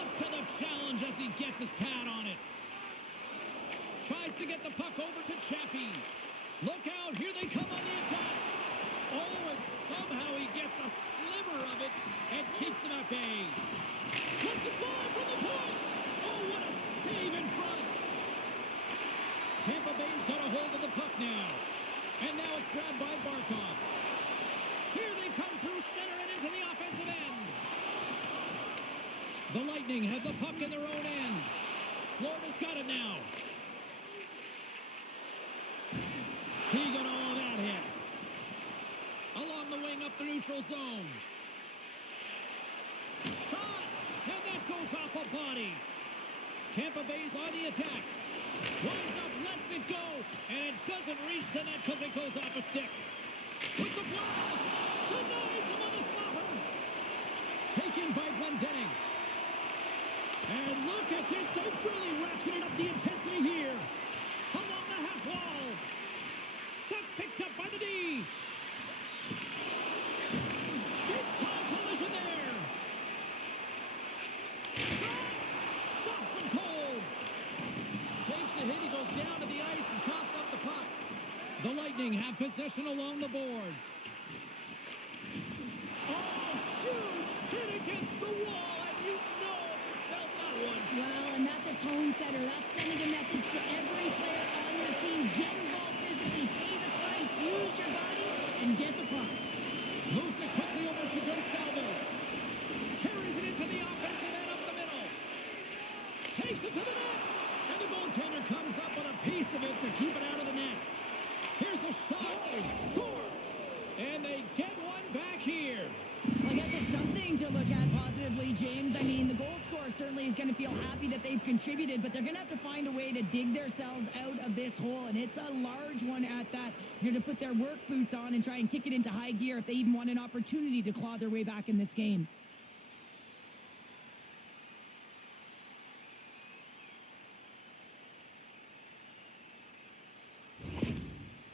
Up to the challenge as he gets his pad on it. Tries to get the puck over to Chaffee. Look out, here they come on the attack. Oh, and somehow he gets a sliver of it and keeps them at bay. Let's it fly from the point. Oh, what a save in front. Tampa Bay's got a hold of the puck now. And now it's grabbed by Barkov. Here they come through center and into the offensive end. The Lightning have the puck in their own end. Florida's got it now. He got all that hit. Along the wing up the neutral zone. Shot! And that goes off a body. Tampa Bay's on the attack. Winds up, lets it go, and it doesn't reach the net because it goes off a stick. With the blast, denies him on the slapper. Taken by Glendening. And look at this, they've really ratcheted up the intensity here. Along the half wall. That's picked up by the D. Big time collision there. Shot, stops him cold. Takes a hit, he goes down to the ice and coughs up the puck. The Lightning have possession along the boards. Oh, huge hit against the wall, and you know it felt that one. Well, and that's a tone setter. That's sending a message to every player on your team. Get involved physically, pay the price, use your body, and get the puck. Moves it quickly over to Gonsalves. Carries it into the offensive end up the middle. Takes it to the net. And the goaltender comes up with a piece of it to keep it out of the net. Here's a shot. Scores. And they get one back here. Well, I guess it's something to look at positively, James. I mean, the goal scorer certainly is going to feel happy that they've contributed, but they're going to have to find a way to dig themselves out of this hole, and it's a large one at that. They're going to put their work boots on and try and kick it into high gear if they even want an opportunity to claw their way back in this game.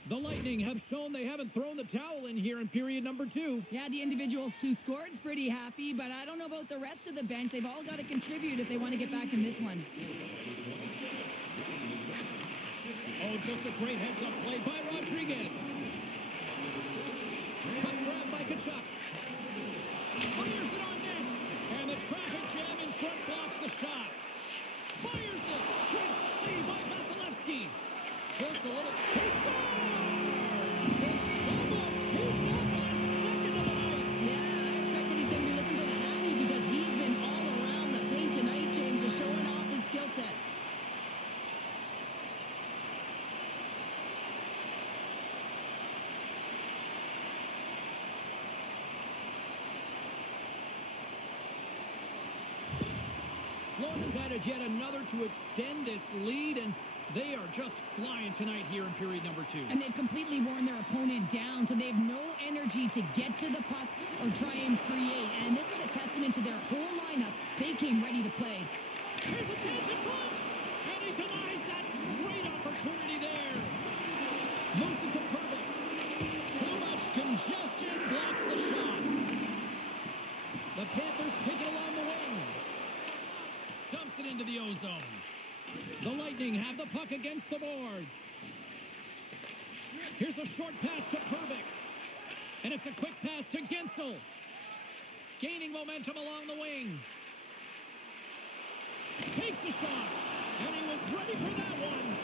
The Lightning have shown they haven't thrown the towel in here in period number 2. Yeah, the individuals who scored's pretty happy, but I don't know about the rest of the bench. They've all got to contribute if they want to get back in this one. Oh, just a great heads-up play by Rodriguez. Puck grab by Kachuk. Fires it on net. And the traffic jam in front blocks the shot. Fires it. Great save by Vasilevsky. Just a little... He scores! So someone's heating up for the second of the night. Yeah, I expected he's going to be looking for the Hattie because he's been all around the paint tonight, James, just showing off his skill set. Florida's added yet another to extend this lead, and they are just flying tonight here in period number 2. And they've completely worn their opponent down, so they have no energy to get to the puck or try and create. And this is a testament to their whole lineup. They came ready to play. Here's a chance in front, and he denies that great opportunity there. Moves it to Purvis. Too much congestion blocks the shot. The Panthers take it along the wing. Dumps it into the ozone. The Lightning have the puck against the boards. Here's a short pass to Perbix. And it's a quick pass to Gensel. Gaining momentum along the wing. Takes a shot. And he was ready for that one.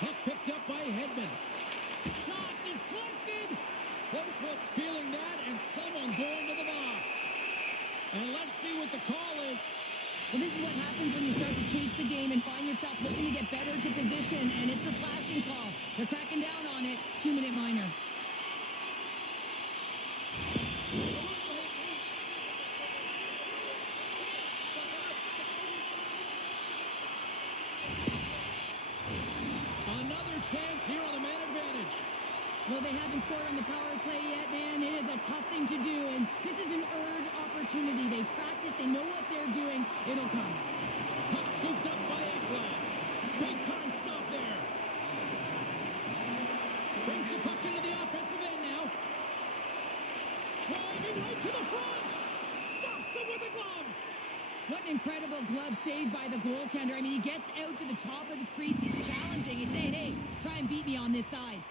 Puck picked up by Hedman. Shot deflected. Both feeling that, and someone's going to the box. And let's see what the call is. Well, this is what happens when you start to chase the game and find yourself looking to get better to position, and it's the slashing call. They're cracking down on it. 2-minute minor. Another chance here on the man advantage. Well, they haven't scored on the power play yet, man. It is a tough thing to do, and this is an earned opportunity. They practice, they know what they're doing. It'll come. Puck scooped up by Ekblad. Big time stop there. Brings the puck into the offensive end now. Driving right to the front. Stops him with a glove. What an incredible glove save by the goaltender. I mean, he gets out to the top of his crease. He's challenging. He's saying, hey, try and beat me on this side.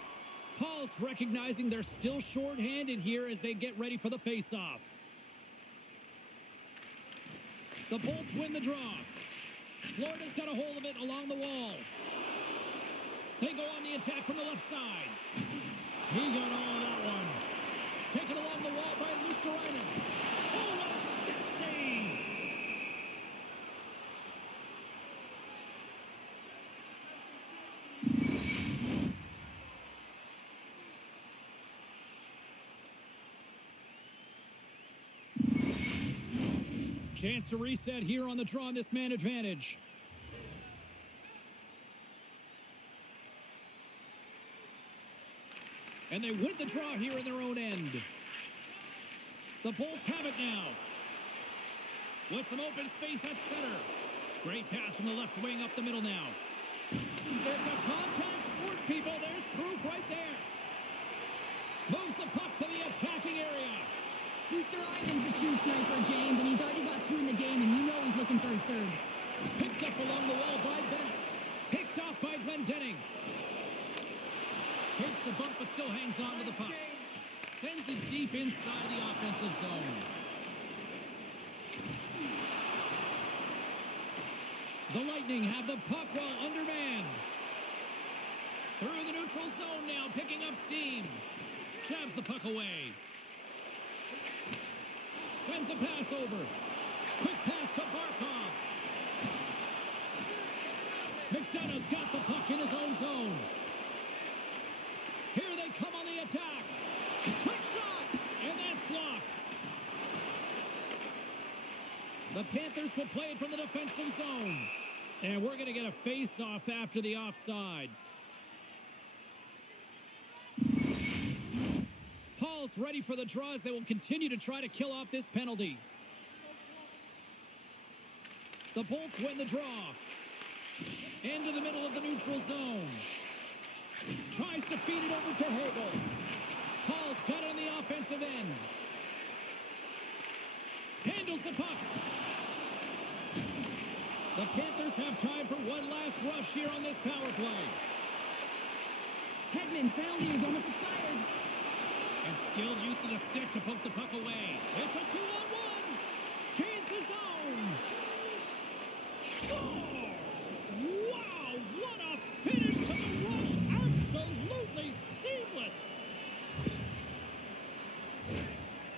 Paul's recognizing they're still short-handed here as they get ready for the face-off. The Bolts win the draw. Florida's got a hold of it along the wall. They go on the attack from the left side. He got all of that one. Taken along the wall by Luosterainen. Oh, what a stick save! Chance to reset here on the draw on this man advantage. And they win the draw here in their own end. The Bolts have it now. With some open space at center. Great pass from the left wing up the middle now. It's a contact sport, people. There's proof right there. Moves the puck to the attacking area. Luosterainen's a true sniper, James, and he's already got 2 in the game, and you know he's looking for his third. Picked up along the wall by Bennett. Picked off by Glendening. Takes a bump, but still hangs on to the puck. Sends it deep inside the offensive zone. The Lightning have the puck while undermanned. Through the neutral zone now, picking up steam. Jabs the puck away. Sends a pass over. Quick pass to Barkov. McDonough's got the puck in his own zone. Here they come on the attack. Quick shot, and that's blocked. The Panthers will play it from the defensive zone. And we're going to get a face-off after the offside. Paul's ready for the draw as they will continue to try to kill off this penalty. The Bolts win the draw. Into the middle of the neutral zone. Tries to feed it over to Hagel. Paul's got it on the offensive end. Handles the puck. The Panthers have time for one last rush here on this power play. Hedman's penalty is almost expired. And skilled use of the stick to poke the puck away. It's a 2-on-1. Gains the zone. Scores! Wow, what a finish to the rush. Absolutely seamless.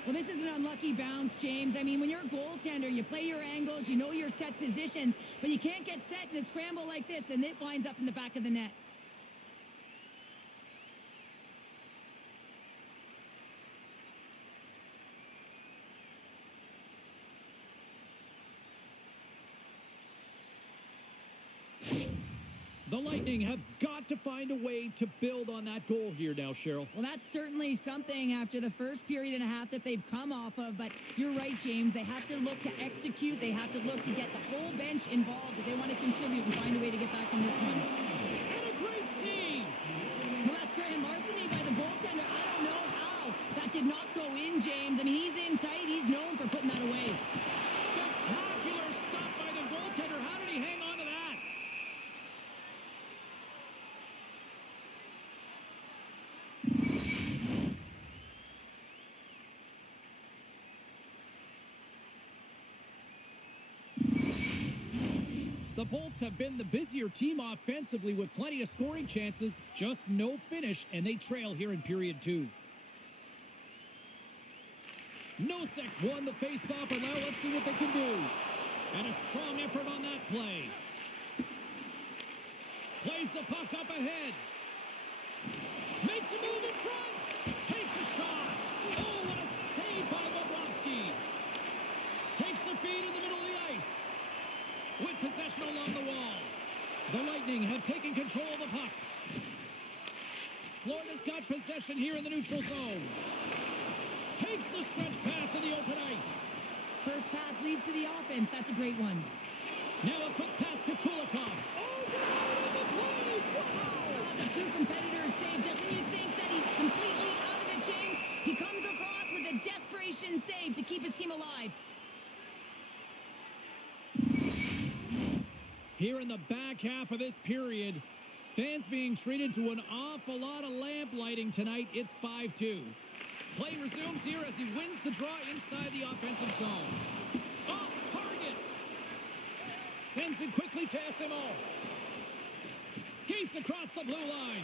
Well, this is an unlucky bounce, James. I mean, when you're a goaltender, you play your angles, you know your set positions, but you can't get set in a scramble like this, and it winds up in the back of the net. The Lightning have got to find a way to build on that goal here now, Cheryl. Well, that's certainly something after the first period and a half that they've come off of, but you're right, James. They have to look to execute. They have to look to get the whole bench involved if they want to contribute and find a way to get back in this one. And a great save! Well, that's grand larceny by the goaltender. I don't know how that did not go in, James. The Bolts have been the busier team offensively with plenty of scoring chances, just no finish, and they trail here in period 2. Nosek's won the face-off, and now let's see what they can do. And a strong effort on that play. Plays the puck up ahead. Makes a move in front. Takes a shot. Oh, what a save by Bobrovsky. Takes the feed in the middle of the ice. With possession along the wall. The Lightning have taken control of the puck. Florida's got possession here in the neutral zone. Takes the stretch pass in the open ice. First pass leads to the offense. That's a great one. Now a quick pass to Kulikov. Oh, right on the play! Wow! That's a true competitor save. Just when you think that he's completely out of it, James, he comes across with a desperation save to keep his team alive. Here in the back half of this period, fans being treated to an awful lot of lamp lighting tonight. It's 5-2. Play resumes here as he wins the draw inside the offensive zone. Off target. Sends it quickly to SMO. Skates across the blue line.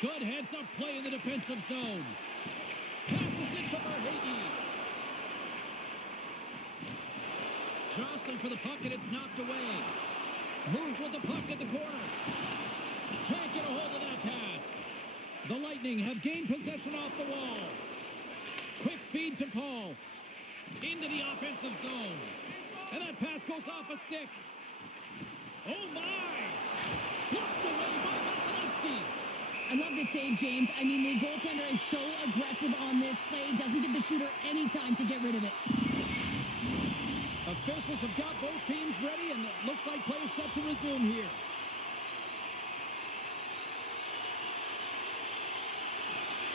Good heads-up play in the defensive zone. Passes it to Verhaeghe. Jostling for the puck, and it's knocked away. Moves with the puck at the corner. Can't get a hold of that pass. The Lightning have gained possession off the wall. Quick feed to Paul. Into the offensive zone. And that pass goes off a stick. Oh my! Blocked away by Vasilevsky. I love this save, James. I mean, the goaltender is so aggressive on this play. Doesn't give the shooter any time to get rid of it. Officials have got both teams ready, and it looks like play is set to resume here.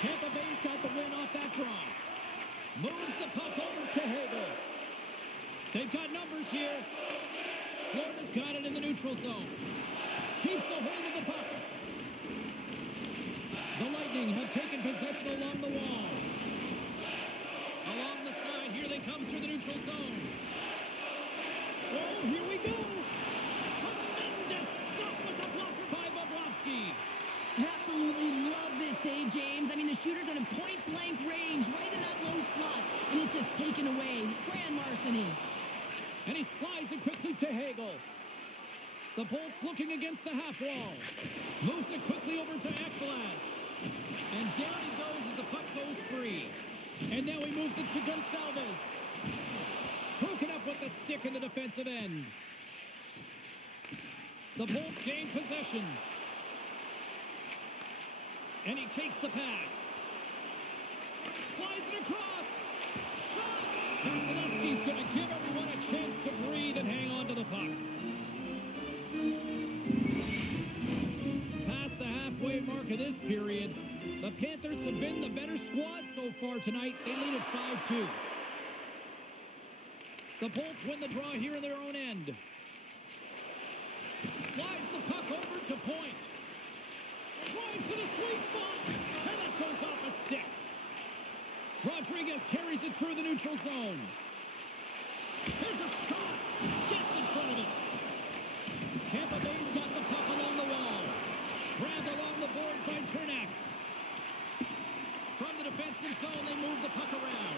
Tampa Bay's got the win off that draw. Moves the puck over to Hagel. They've got numbers here. Florida's got it in the neutral zone. Keeps a hold of the puck. The Lightning have taken possession along the wall. Along the side, here they come through the neutral zone. Oh, here we go. Tremendous stop with the blocker by Bobrovsky. Absolutely love this save, James. I mean, the shooter's in a point-blank range, right in that low slot, and it's just taken away. Grand larceny. And he slides it quickly to Hagel. The Bolts looking against the half wall. Moves it quickly over to Ekblad. And down he goes as the puck goes free. And now he moves it to Gonçalves. Broken up with the stick in the defensive end. The Bolts gain possession. And he takes the pass. Slides it across. Shot! Vasilevsky's going to give everyone a chance to breathe and hang on to the puck. Past the halfway mark of this period, the Panthers have been the better squad so far tonight. They lead at 5-2. The Bolts win the draw here in their own end. Slides the puck over to point. Drives to the sweet spot. And that goes off a stick. Rodriguez carries it through the neutral zone. There's a shot. Gets in front of it. Tampa Bay's got the puck along the wall. Grabbed along the boards by Kernak. From the defensive zone, they move the puck around.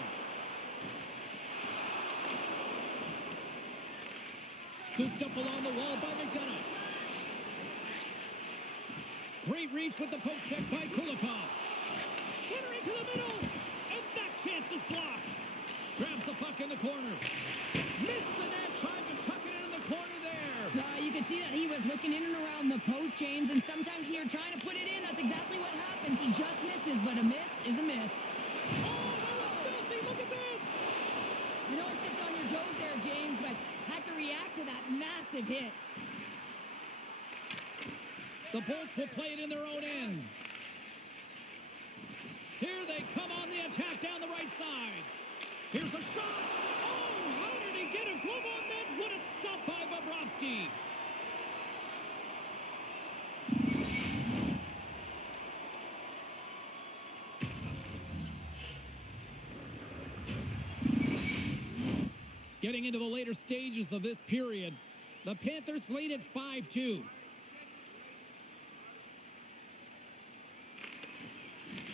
Scooped up along the wall by McDonough. Great reach with the poke check by Kulikov. Centering to the middle. And that chance is blocked. Grabs the puck in the corner. Missed the net, trying to tuck it in the corner there. You can see that he was looking in and around the post, James, and sometimes when you're trying to put it in, that's exactly what happens. He just misses, but a miss is a miss. Oh, that was filthy. Look at this. You know it stepped on your toes there, James, but had to react to that massive hit. The Bolts will play it in their own end. Here they come on the attack down the right side. Here's a shot. Oh, how did he get a glove on that? What a stop by Bobrovsky. Getting into the later stages of this period, The Panthers lead at 5-2.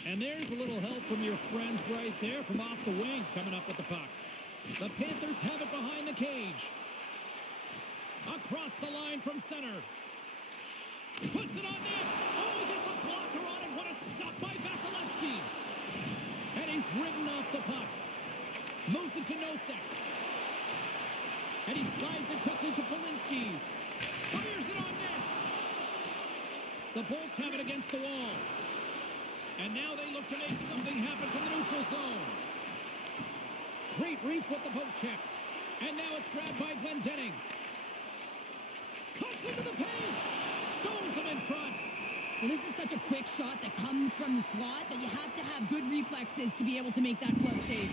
And there's a little help from your friends right there from off the wing coming up with the puck. The Panthers have it behind the cage. Across the line from center. Puts it on net. Oh, he gets a blocker on it. What a stop by Vasilevsky. And he's ridden off the puck. Moves it to Nosek. And he slides it quickly to Polinski's. Fires it on net. The Bolts have it against the wall. And now they look to make something happen from the neutral zone. Great reach with the poke check. And now it's grabbed by Glendening. Cuts into the paint. Stones him in front. Well, this is such a quick shot that comes from the slot that you have to have good reflexes to be able to make that glove save.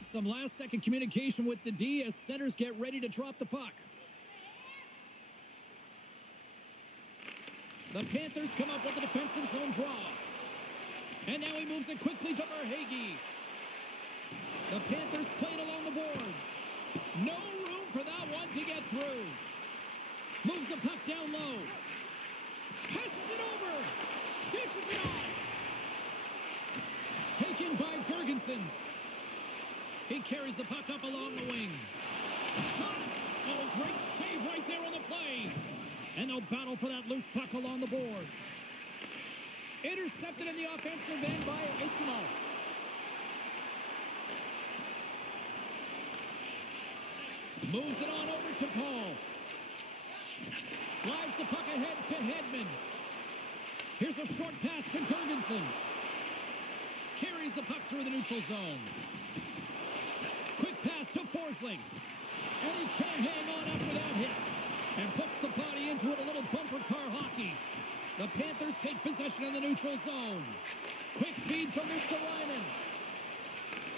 Some last-second communication with the D as centers get ready to drop the puck. The Panthers come up with a defensive zone draw. And now he moves it quickly to Verhaeghe. The Panthers play it along the boards. No room for that one to get through. Moves the puck down low. Passes it over. Dishes it off. Taken by Gergensons. He carries the puck up along the wing. Shot! Oh, great save right there on the play. And they'll battle for that loose puck along the boards. Intercepted in the offensive end by Ismo. Moves it on over to Paul. Slides the puck ahead to Hedman. Here's a short pass to Gergensons. Carries the puck through the neutral zone. Quick pass to Forsling. And he can't hang on after that hit. And puts the body into it, a little bumper car hockey. The Panthers take possession in the neutral zone. Quick feed to Ristolainen.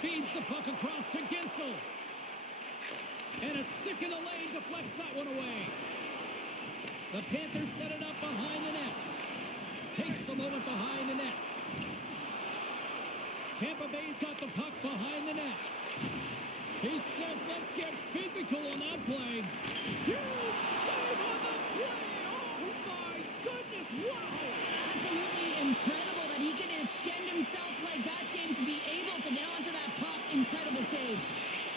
Feeds the puck across to Gensel. And a stick in the lane deflects that one away. The Panthers set it up behind the net. Takes a moment behind the net. Tampa Bay's got the puck behind the net. He says, let's get physical on that play. Huge save on the play. Oh, my goodness. Wow. Absolutely incredible that he can extend himself like that, James, and be able to get onto that puck. Incredible save.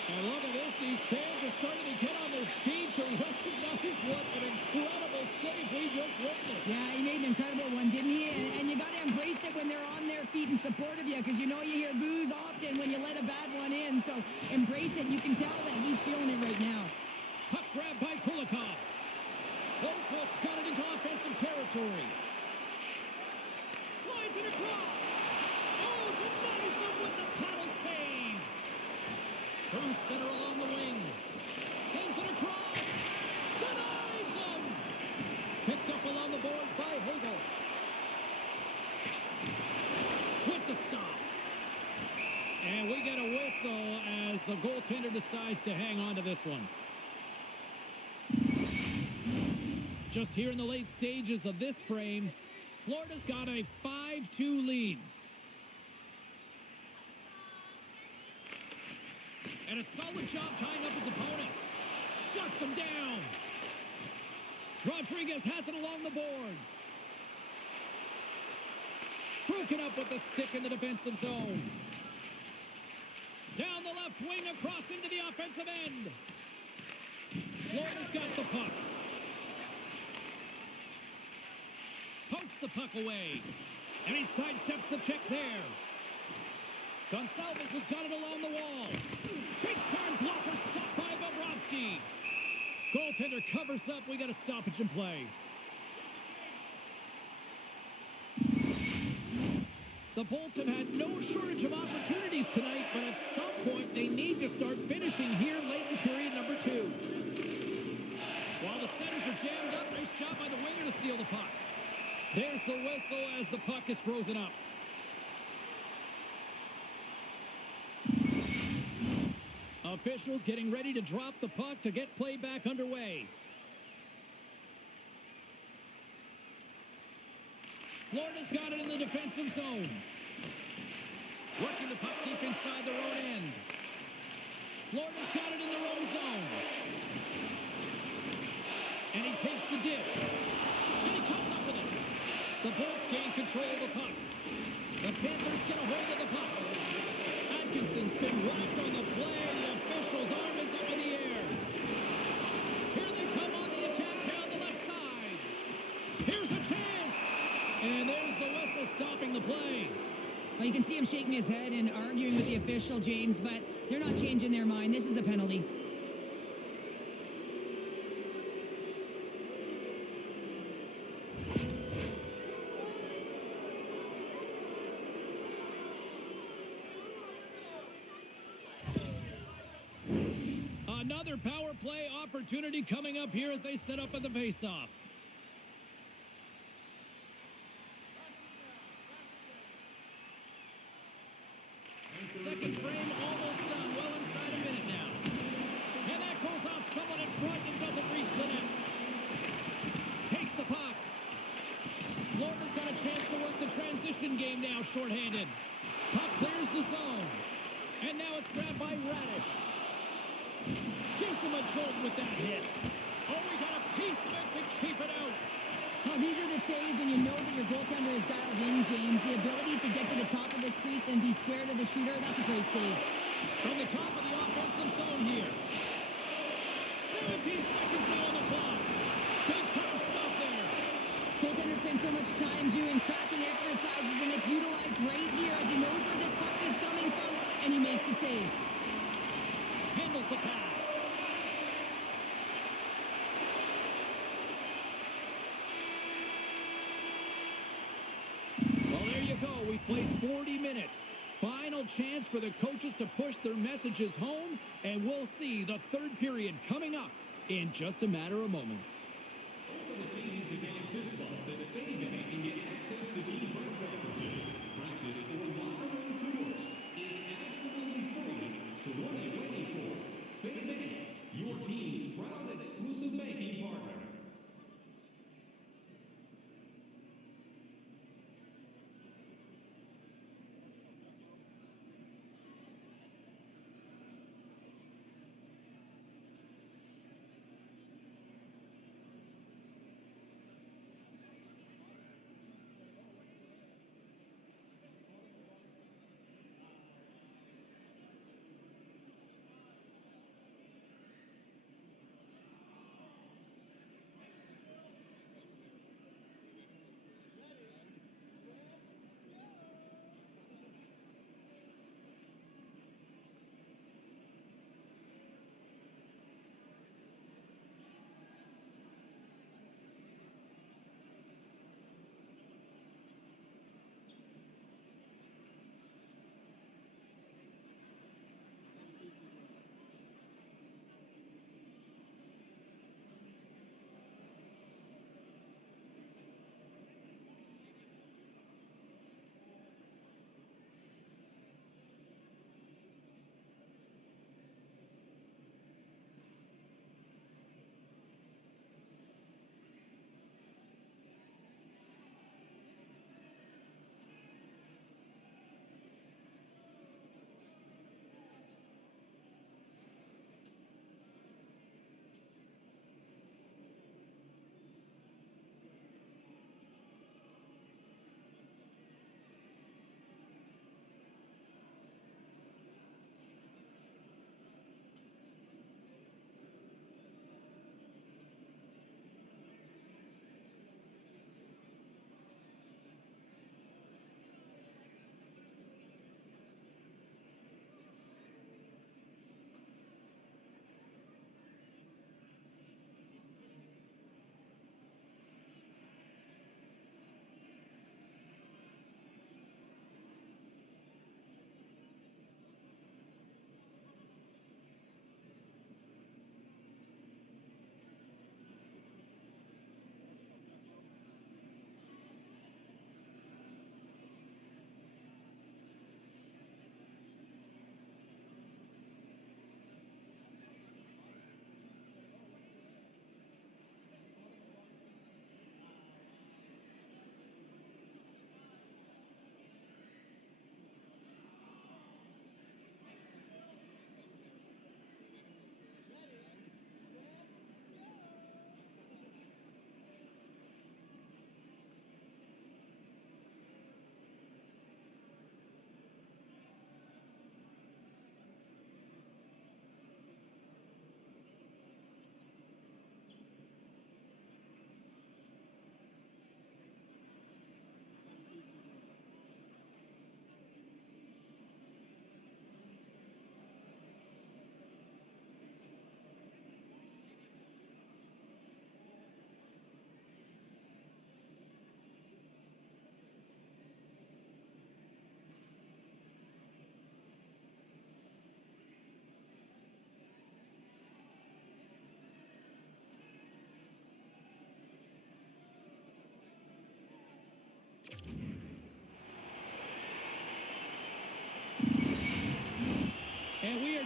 And look at this. These fans are starting to get on their feet to recognize what an incredible save we just witnessed. Yeah, he made an incredible one, didn't he? And you got to embrace it when they're on their feet in support of you, because you know you hear boos often when you let a bad one in. So embrace it. You can tell that he's feeling it right now. Puck grab by Kulikov. Boquist got it into offensive territory. Slides it across. Oh, denies him with the paddle save. Through center along the wing. Sends it across. Denies him. Picked up along the boards by Hagel. With the stop. And we get a whistle as the goaltender decides to hang on to this one. Just here in the late stages of this frame, Florida's got a 5-2 lead. And a solid job tying up his opponent. Shuts him down. Rodriguez has it along the boards. Broken up with the stick in the defensive zone. Down the left wing across into the offensive end. Florida's got the puck. Pokes the puck away. And he sidesteps the check there. Gonçalves has got it along the wall. Big time blocker stopped by Bobrovsky. Goaltender covers up. We got a stoppage in play. The Bolts have had no shortage of opportunities tonight, but at some point they need to start finishing here late in period number 2. While the centers are jammed up, nice job by the winger to steal the puck. There's the whistle as the puck is frozen up. Officials getting ready to drop the puck to get play back underway. Florida's got it in the defensive zone. Working the puck deep inside their own end. Florida's got it in their own zone. And he takes the dish. And he comes up with it. The Bolts gain control of the puck. The Panthers get a hold of the puck. Atkinson's been whacked on the play. The official's arm is up in the air. Here they come on the attack down the left side. Here's a chance. And there's the whistle stopping the play. Well, you can see him shaking his head and arguing with the official, James, but they're not changing their mind. This is a penalty. Another power play opportunity coming up here as they set up at the faceoff. Second frame almost done. Well inside a minute now. And that goes off someone in front and doesn't reach the net. Takes the puck. Florida's got a chance to work the transition game now shorthanded. Puck clears the zone. And now it's grabbed by Radish. Gives him a jolt with that hit. Oh, he got a piece of it to keep it out. Well, these are the saves when you know that your goaltender is dialed in, James. The ability to get to the top of the crease and be square to the shooter, that's a great save. From the top of the offensive zone here. 17 seconds now on the clock. Big time stuff there. Goaltender spends so much time doing tracking exercises, and it's utilized right here as he knows where this puck is coming from, and he makes the save. Handles the pass. Well, there you go. We played 40 minutes. Final chance for the coaches to push their messages home, and we'll see the third period coming up in just a matter of moments. Over the savings account this month that FanDuel can get access to team press conferences, practice, or locker room tours is absolutely free. So what are you waiting for? FanDuel, your team's proud exclusive banking partner.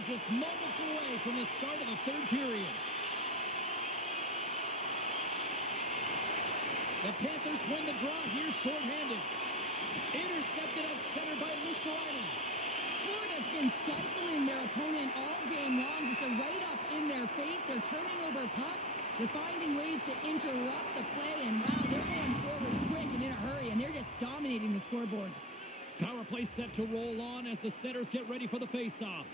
just moments away from the start of the third period. The Panthers win the draw here shorthanded. Intercepted at center by Luosterainen. Florida's been stifling their opponent all game long, just a right up in their face. They're turning over pucks. They're finding ways to interrupt the play, and wow, they're going forward quick and in a hurry, and they're just dominating the scoreboard. Power play set to roll on as the setters get ready for the faceoff.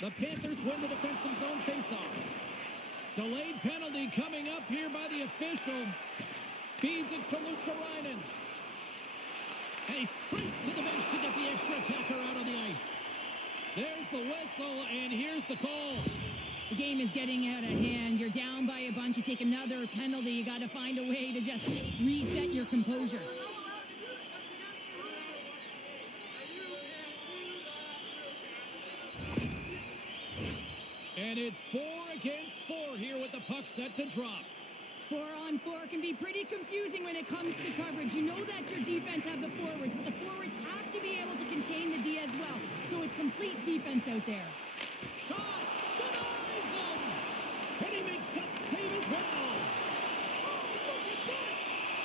The Panthers win the defensive zone faceoff. Delayed penalty coming up here by the official. Feeds it to Luosterainen. And he sprints to the bench to get the extra attacker out on the ice. There's the whistle, and here's the call. The game is getting out of hand. You're down by a bunch. You take another penalty. You got to find a way to just reset your composure. And it's 4 against 4 here with the puck set to drop. 4-on-4 can be pretty confusing when it comes to coverage. You know that your defense have the forwards, but the forwards have to be able to contain the D as well. So it's complete defense out there. Shot! Denies him! And he makes that save as well. Oh, look at that!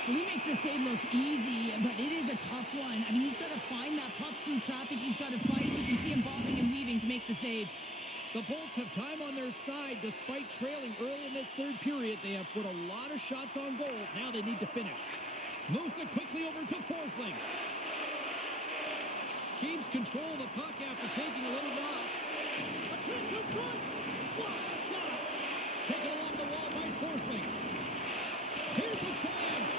Well, he makes the save look easy, but it is a tough one. I mean, he's got to find that puck through traffic. He's got to fight. You can see him bobbing and weaving to make the save. The Bolts have time on their side. Despite trailing early in this third period, they have put a lot of shots on goal. Now they need to finish. Moves it quickly over to Forsling. Keeps control of the puck after taking a little knock. A chance in front. Block shot. Taken along the wall by Forsling. Here's a chance.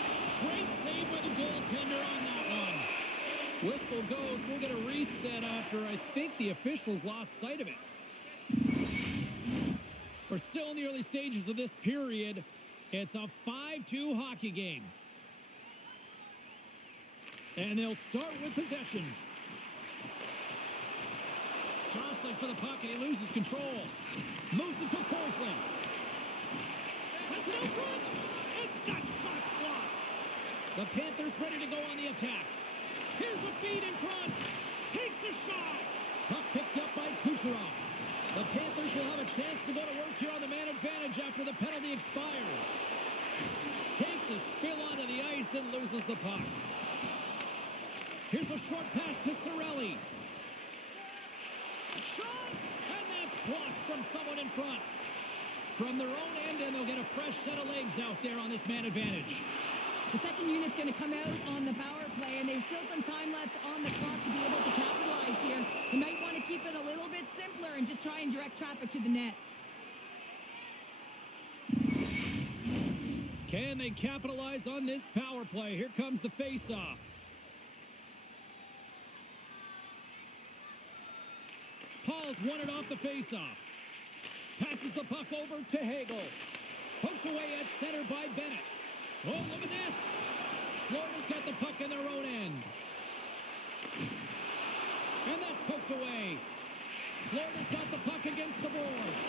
Great save by the goaltender on that one. Whistle goes. We'll get a reset after I think the officials lost sight of it. We're still in the early stages of this period. It's a 5-2 hockey game. And they'll start with possession. Jostling for the puck, and he loses control. Moves it to Forsling. Sets it out front, and that shot's blocked. The Panthers ready to go on the attack. Here's a feed in front. Takes a shot. Puck picked up by Kucherov. The Panthers will have a chance to go to work here on the man advantage after the penalty expired. Takes a spill onto the ice and loses the puck. Here's a short pass to Cirelli. Shot! And that's blocked from someone in front. From their own end, and they'll get a fresh set of legs out there on this man advantage. The second unit's going to come out on the power play, and there's still some time left on the clock to be able to capitalize here. They might want to keep it a little bit simpler and just try and direct traffic to the net. Can they capitalize on this power play? Here comes the face-off. Paul's won it off the face-off. Passes the puck over to Hagel. Poked away at center by Bennett. Oh, look at this. Florida's got the puck in their own end. And that's poked away. Florida's got the puck against the boards.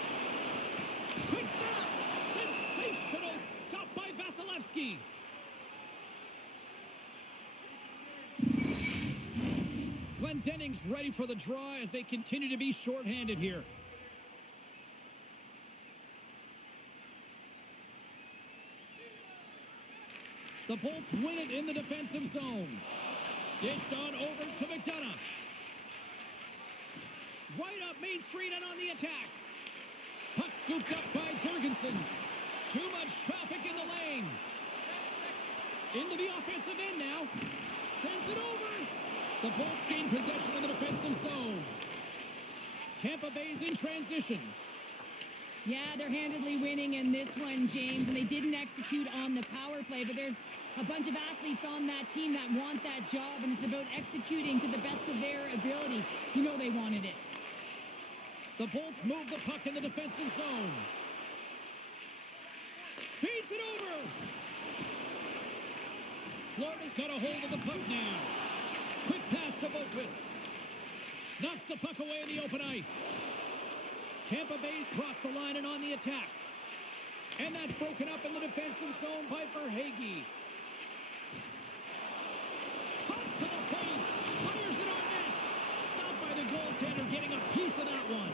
Quick snap. Sensational stop by Vasilevsky. Glendening's ready for the draw as they continue to be shorthanded here. The Bolts win it in the defensive zone. Dished on over to McDonough. Right up Main Street and on the attack. Puck scooped up by Gergensons. Too much traffic in the lane. Into the offensive end now. Sends it over. The Bolts gain possession of the defensive zone. Tampa Bay's in transition. Yeah, they're handedly winning in this one, James, and they didn't execute on the power play, but there's a bunch of athletes on that team that want that job, and it's about executing to the best of their ability. You know they wanted it. The Bolts move the puck in the defensive zone. Feeds it over. Florida's got a hold of the puck now. Quick pass to Boquist. Knocks the puck away in the open ice. Tampa Bay's crossed the line and on the attack. And that's broken up in the defensive zone by Verhaeghe. Cuts to the paint. Fires it on net. Stopped by the goaltender for that one.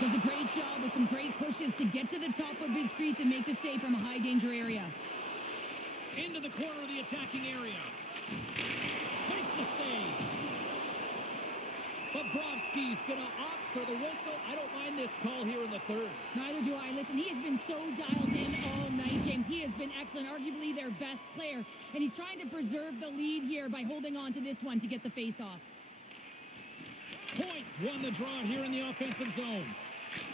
Does a great job with some great pushes to get to the top of his crease and make the save from a high danger area. Into the corner of the attacking area. Makes the save. Bobrovsky's going to opt for the whistle. I don't mind this call here in the third. Neither do I. Listen, he has been so dialed in all night, James. He has been excellent, arguably their best player. And he's trying to preserve the lead here by holding on to this one to get the face-off. Points won the draw here in the offensive zone.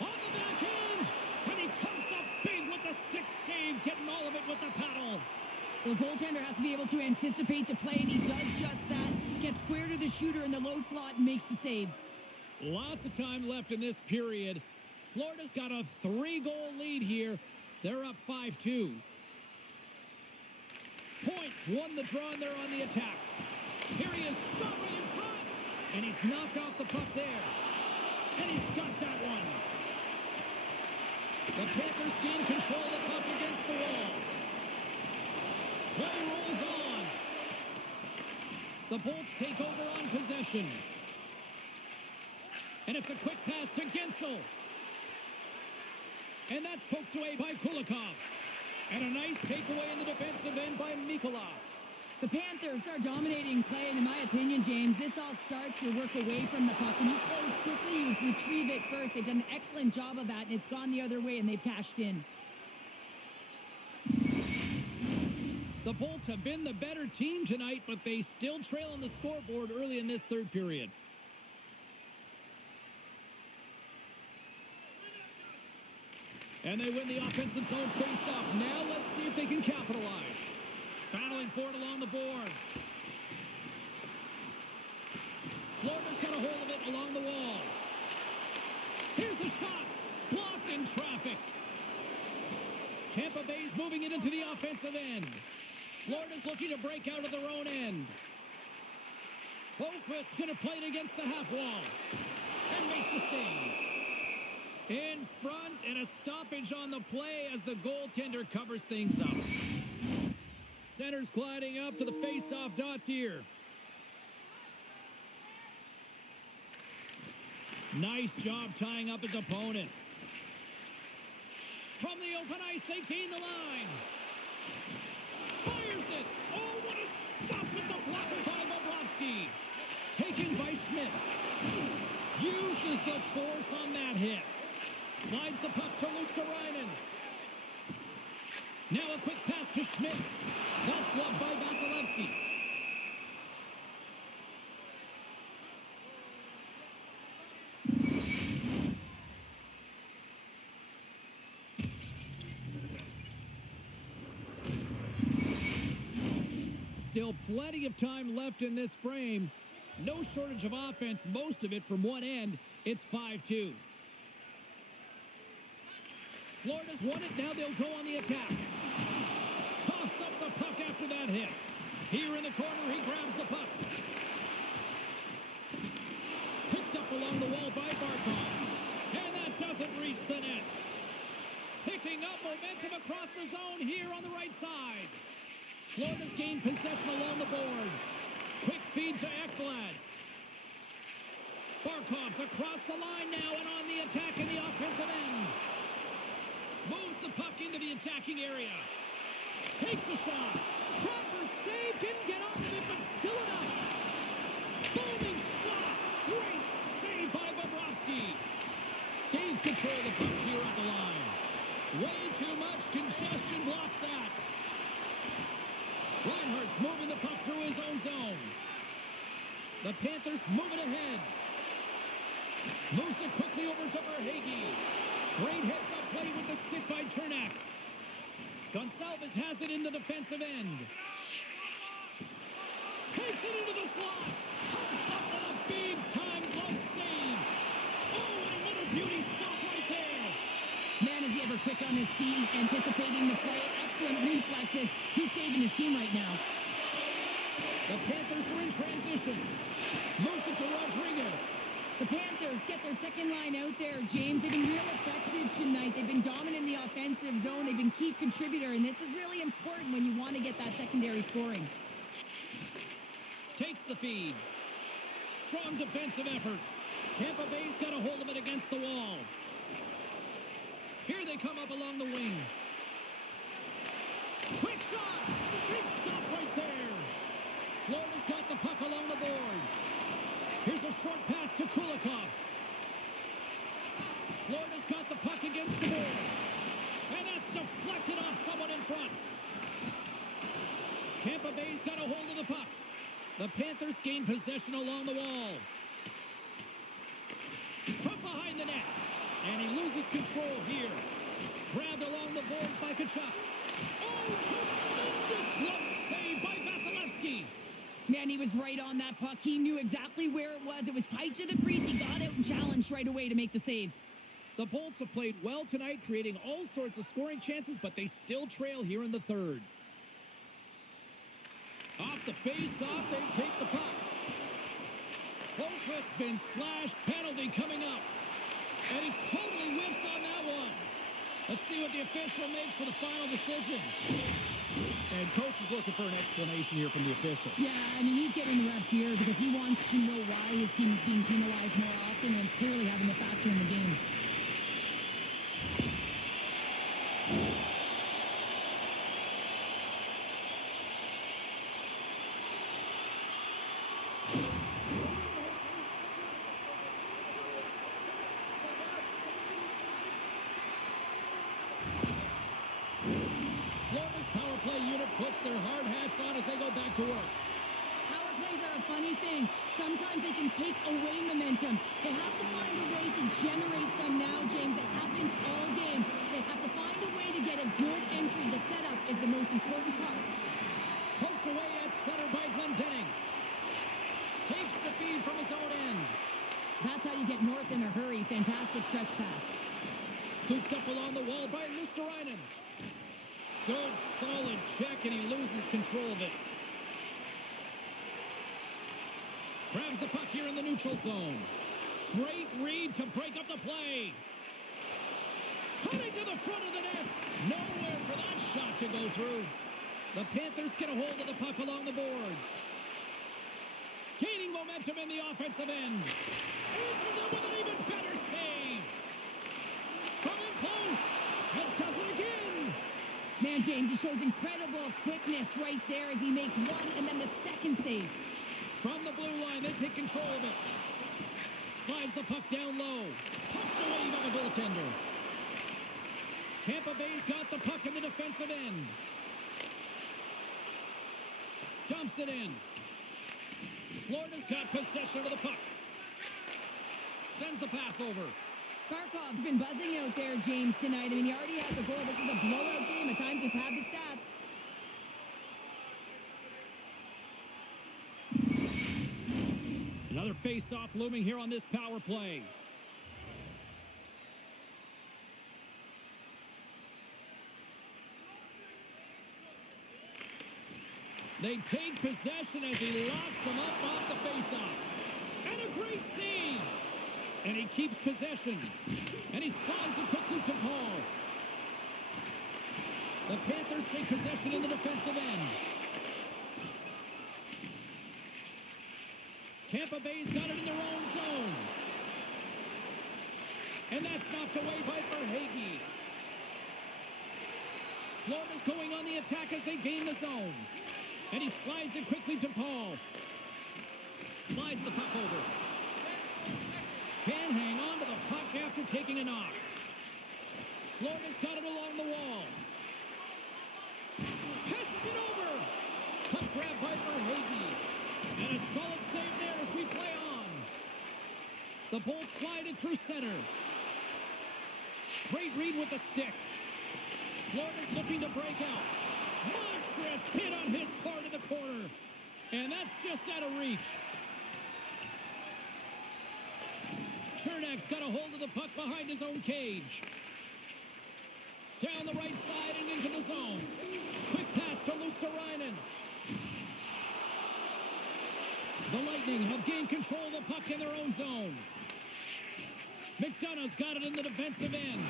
On the backhand. And he comes up big with the stick save, getting all of it with the paddle. Well, goaltender has to be able to anticipate the play, and he does just that. Gets square to the shooter in the low slot and makes the save. Lots of time left in this period. Florida's got a 3-goal lead here. They're up 5-2. Points won the draw, and they're on the attack. Here he is, shot right in front. And he's knocked off the puck there. And he's got that one. The Panthers gain control of the puck against the wall. Play rolls on. The Bolts take over on possession. And it's a quick pass to Gensel. And that's poked away by Kulikov. And a nice takeaway in the defensive end by Mikula. The Panthers are dominating play, and in my opinion, James, this all starts your work away from the puck. When you close quickly, you retrieve it first. They've done an excellent job of that, and it's gone the other way, and they've cashed in. The Bolts have been the better team tonight, but they still trail on the scoreboard early in this third period. And they win the offensive zone face-off. Now let's see if they can capitalize. Battling for it along the boards. Florida's got a hold of it along the wall. Here's a shot. Blocked in traffic. Tampa Bay's moving it into the offensive end. Florida's looking to break out of their own end. Boquist's going to play it against the half wall. And makes the save. In front, and a stoppage on the play as the goaltender covers things up. Center's gliding up to the face-off dots here. Nice job tying up his opponent. From the open ice, they gain the line. Fires it. Oh, what a stop with the blocker by Bobrovsky. Taken by Schmidt. Uses the force on that hit. Slides the puck to Luskarainen. Now a quick pass to Schmidt. That's gloved by Vasilevsky. Still plenty of time left in this frame. No shortage of offense, most of it from one end. It's 5-2. Florida's won it, now they'll go on the attack. Toss up the puck after that hit. Here in the corner, he grabs the puck. Picked up along the wall by Barkov. And that doesn't reach the net. Picking up momentum across the zone here on the right side. Florida's gained possession along the boards. Quick feed to Ekblad. Barkov's across the line now and on the attack in the offensive end. Moves the puck into the attacking area. Takes a shot. Travers saved, didn't get all of it, but still enough. Booming shot. Great save by Bobrovsky. Gains control of the puck here at the line. Way too much congestion blocks that. Reinhardt's moving the puck through his own zone. The Panthers move it ahead. Moves it quickly over to Verhaeghe. Great heads-up play with the stick by Chernak. Gonçalves has it in the defensive end. Takes it into the slot. Comes up with a big-time glove save. Oh, and another beauty stop right there. Man, is he ever quick on his feet, anticipating the play. Excellent reflexes. He's saving his team right now. The Panthers are in transition. Moves it to Rodriguez. The Panthers get their second line out there, James. They've been real effective tonight. They've been dominant in the offensive zone. They've been key contributor, and this is really important when you want to get that secondary scoring. Takes the feed. Strong defensive effort. Tampa Bay's got a hold of it against the wall. Here they come up along the wing. Quick shot! Big stop right there. Florida's got the puck along the boards. Here's a short pass to Kulikov. Florida's got the puck against the boards. And that's deflected off someone in front. Tampa Bay's got a hold of the puck. The Panthers gain possession along the wall. From behind the net. And he loses control here. Grabbed along the boards by Tkachuk. Oh, tremendous glove save by Vasilevsky. Man, he was right on that puck. He knew exactly where it was. It was tight to the crease. He got out and challenged right away to make the save. The Bolts have played well tonight, creating all sorts of scoring chances, but they still trail here in the third. Off the face-off, they take the puck. Holmquist's been slashed. Penalty coming up. And he totally whiffs on that one. Let's see what the official makes for the final decision. And coach is looking for an explanation here from the official. Yeah, I mean, he's getting the refs here because he wants to know why his team is being penalized more often, and it's clearly having a factor in the game. Florida's power play unit puts their hard hats on as they go back to work. Power plays are a funny thing. Sometimes they can take away momentum. They have to find a way to generate some now, James. It happens all game. They have to find a way to get a good entry. The setup is the most important part. Poked away at center by Glendening. Takes the feed from his own end. That's how you get north in a hurry. Fantastic stretch pass. Scooped up along the wall by Luosterainen. Good, solid check, and he loses control of it. Grabs the puck here in the neutral zone. Great read to break up the play. Cutting to the front of the net. Nowhere for that shot to go through. The Panthers get a hold of the puck along the boards. Gaining momentum in the offensive end. Answers it with an even better save. From in close. And does it again. Man, James, he shows incredible quickness right there as he makes one and then the second save. From the blue line, they take control of it. Slides the puck down low. Pucked away by the goaltender. Tampa Bay's got the puck in the defensive end. Dumps it in. Florida's got possession of the puck. Sends the pass over. Barkov's been buzzing out there, James, tonight. I mean, he already has a goal. This is a blowout game. A time to pad the stats. Another face-off looming here on this power play. They take possession as he locks him up off the face-off. And a great save! And he keeps possession. And he slides it quickly to Paul. The Panthers take possession in the defensive end. Tampa Bay's got it in their own zone. And that's knocked away by Verhaeghe. Florida's going on the attack as they gain the zone. And he slides it quickly to Paul. Slides the puck over. Can hang on to the puck after taking a knock. Florida's got it along the wall. Passes it over. Puck grab by Verhaeghe. And a solid save there as we play on. The Bolts slide it through center. Great read with the stick. Florida's looking to break out. Monstrous hit on his part in the corner. And that's just out of reach. Chernak's got a hold of the puck behind his own cage. Down the right side and into the zone. Quick pass to Luosterainen. The Lightning have gained control of the puck in their own zone. McDonough's got it in the defensive end.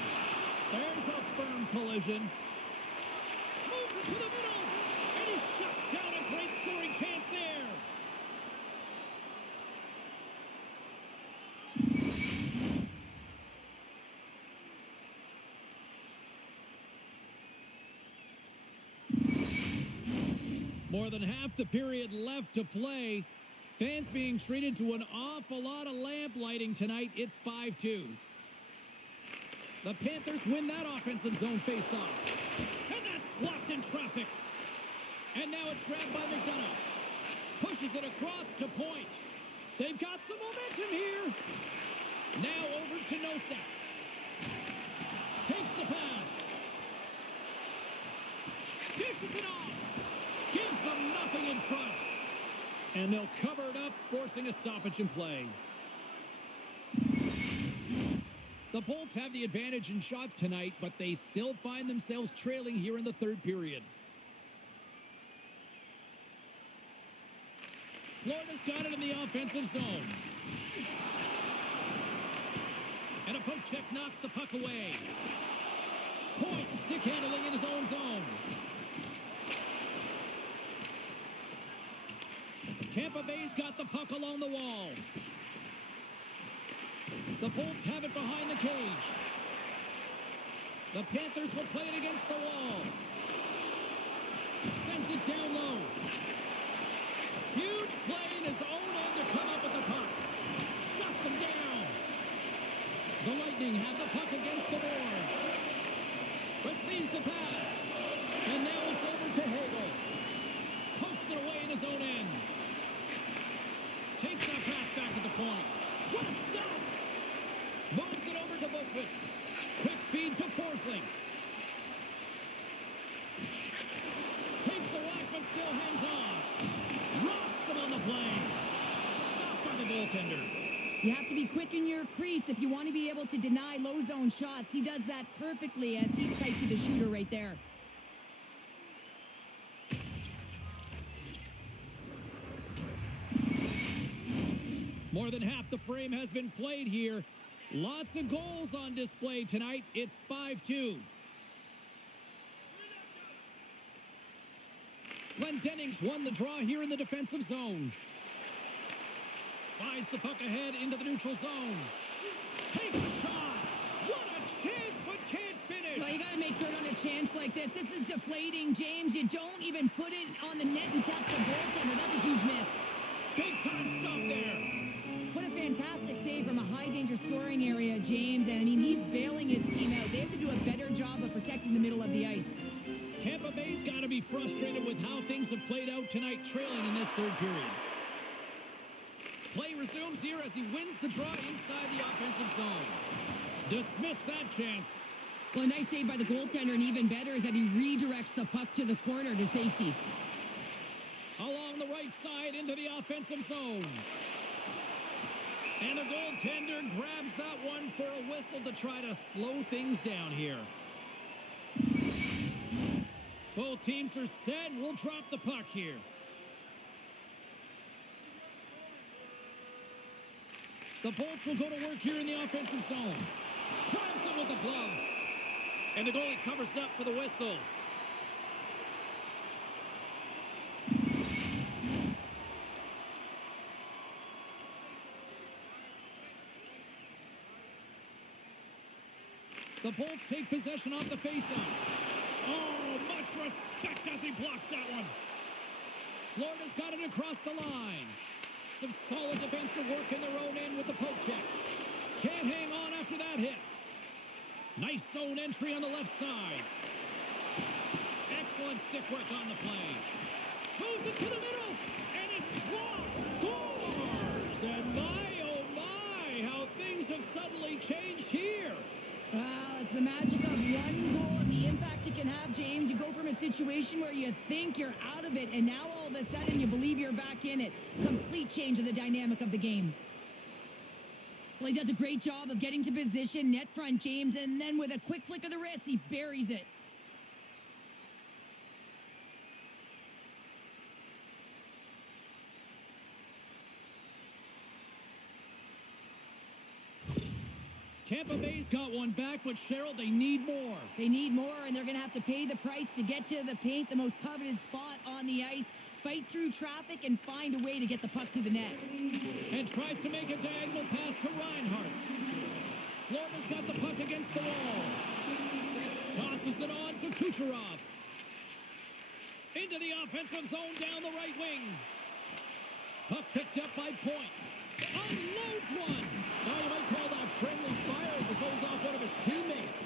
There's a firm collision. Moves it to the middle. And he shuts down a great scoring chance there. More than half the period left to play. Fans being treated to an awful lot of lamp lighting tonight. It's 5-2. The Panthers win that offensive zone face-off. And that's blocked in traffic. And now it's grabbed by McDonough. Pushes it across to point. They've got some momentum here. Now over to Nosek. Takes the pass. Dishes it off. Gives them nothing in front. And they'll cover it up, forcing a stoppage in play. The Bolts have the advantage in shots tonight, but they still find themselves trailing here in the third period. Florida's got it in the offensive zone. And a poke check knocks the puck away. Point stick handling in his own zone. Tampa Bay's got the puck along the wall. The Bolts have it behind the cage. The Panthers will play it against the wall. Sends it down low. Huge play in his own end to come up with the puck. Shuts him down. The Lightning have the puck against the boards. Receives the pass. And now it's over to Hagel. Pokes it away in his own end. Takes that pass back at the point. What a stop! Moves it over to Boqvist. Quick feed to Forsling. Takes a whack but still hangs on. Rocks him on the play. Stopped by the goaltender. You have to be quick in your crease if you want to be able to deny low zone shots. He does that perfectly as he's tight to the shooter right there. More than half the frame has been played here. Lots of goals on display tonight. It's 5-2. Glenn Dennings won the draw here in the defensive zone. Slides the puck ahead into the neutral zone. Takes a shot. What a chance, but can't finish. Well, you got to make good on a chance like this. This is deflating, James. You don't even put it on the net and test the goaltender. That's a huge miss. Big time stop there. What a fantastic save from a high-danger scoring area, James. And, I mean, he's bailing his team out. They have to do a better job of protecting the middle of the ice. Tampa Bay's got to be frustrated with how things have played out tonight, trailing in this third period. Play resumes here as he wins the draw inside the offensive zone. Dismissed that chance. Well, a nice save by the goaltender, and even better is that he redirects the puck to the corner to safety. Along the right side into the offensive zone. And the goaltender grabs that one for a whistle to try to slow things down here. Both teams are set. We'll drop the puck here. The Bolts will go to work here in the offensive zone. Grabs it with the glove. And the goalie covers up for the whistle. The Bolts take possession off the faceoff. Oh, much respect as he blocks that one. Florida's got it across the line. Some solid defensive work in their own end with the poke check. Can't hang on after that hit. Nice zone entry on the left side. Excellent stick work on the play. Moves it to the middle, and it's blocked. Scores! And my, oh my, how things have suddenly changed here. It's the magic of one goal and the impact it can have, James. You go from a situation where you think you're out of it, and now all of a sudden you believe you're back in it. Complete change of the dynamic of the game. Well, he does a great job of getting to position, net front, James, and then with a quick flick of the wrist, he buries it. Tampa Bay's got one back, but Cheryl, they need more. They need more, and they're going to have to pay the price to get to the paint, the most coveted spot on the ice, fight through traffic, and find a way to get the puck to the net. And tries to make a diagonal pass to Reinhart. Florida's got the puck against the wall. Tosses it on to Kucherov. Into the offensive zone down the right wing. Puck picked up by Point. Unloads one. Oh, you might call that friendly fire as it goes off one of his teammates.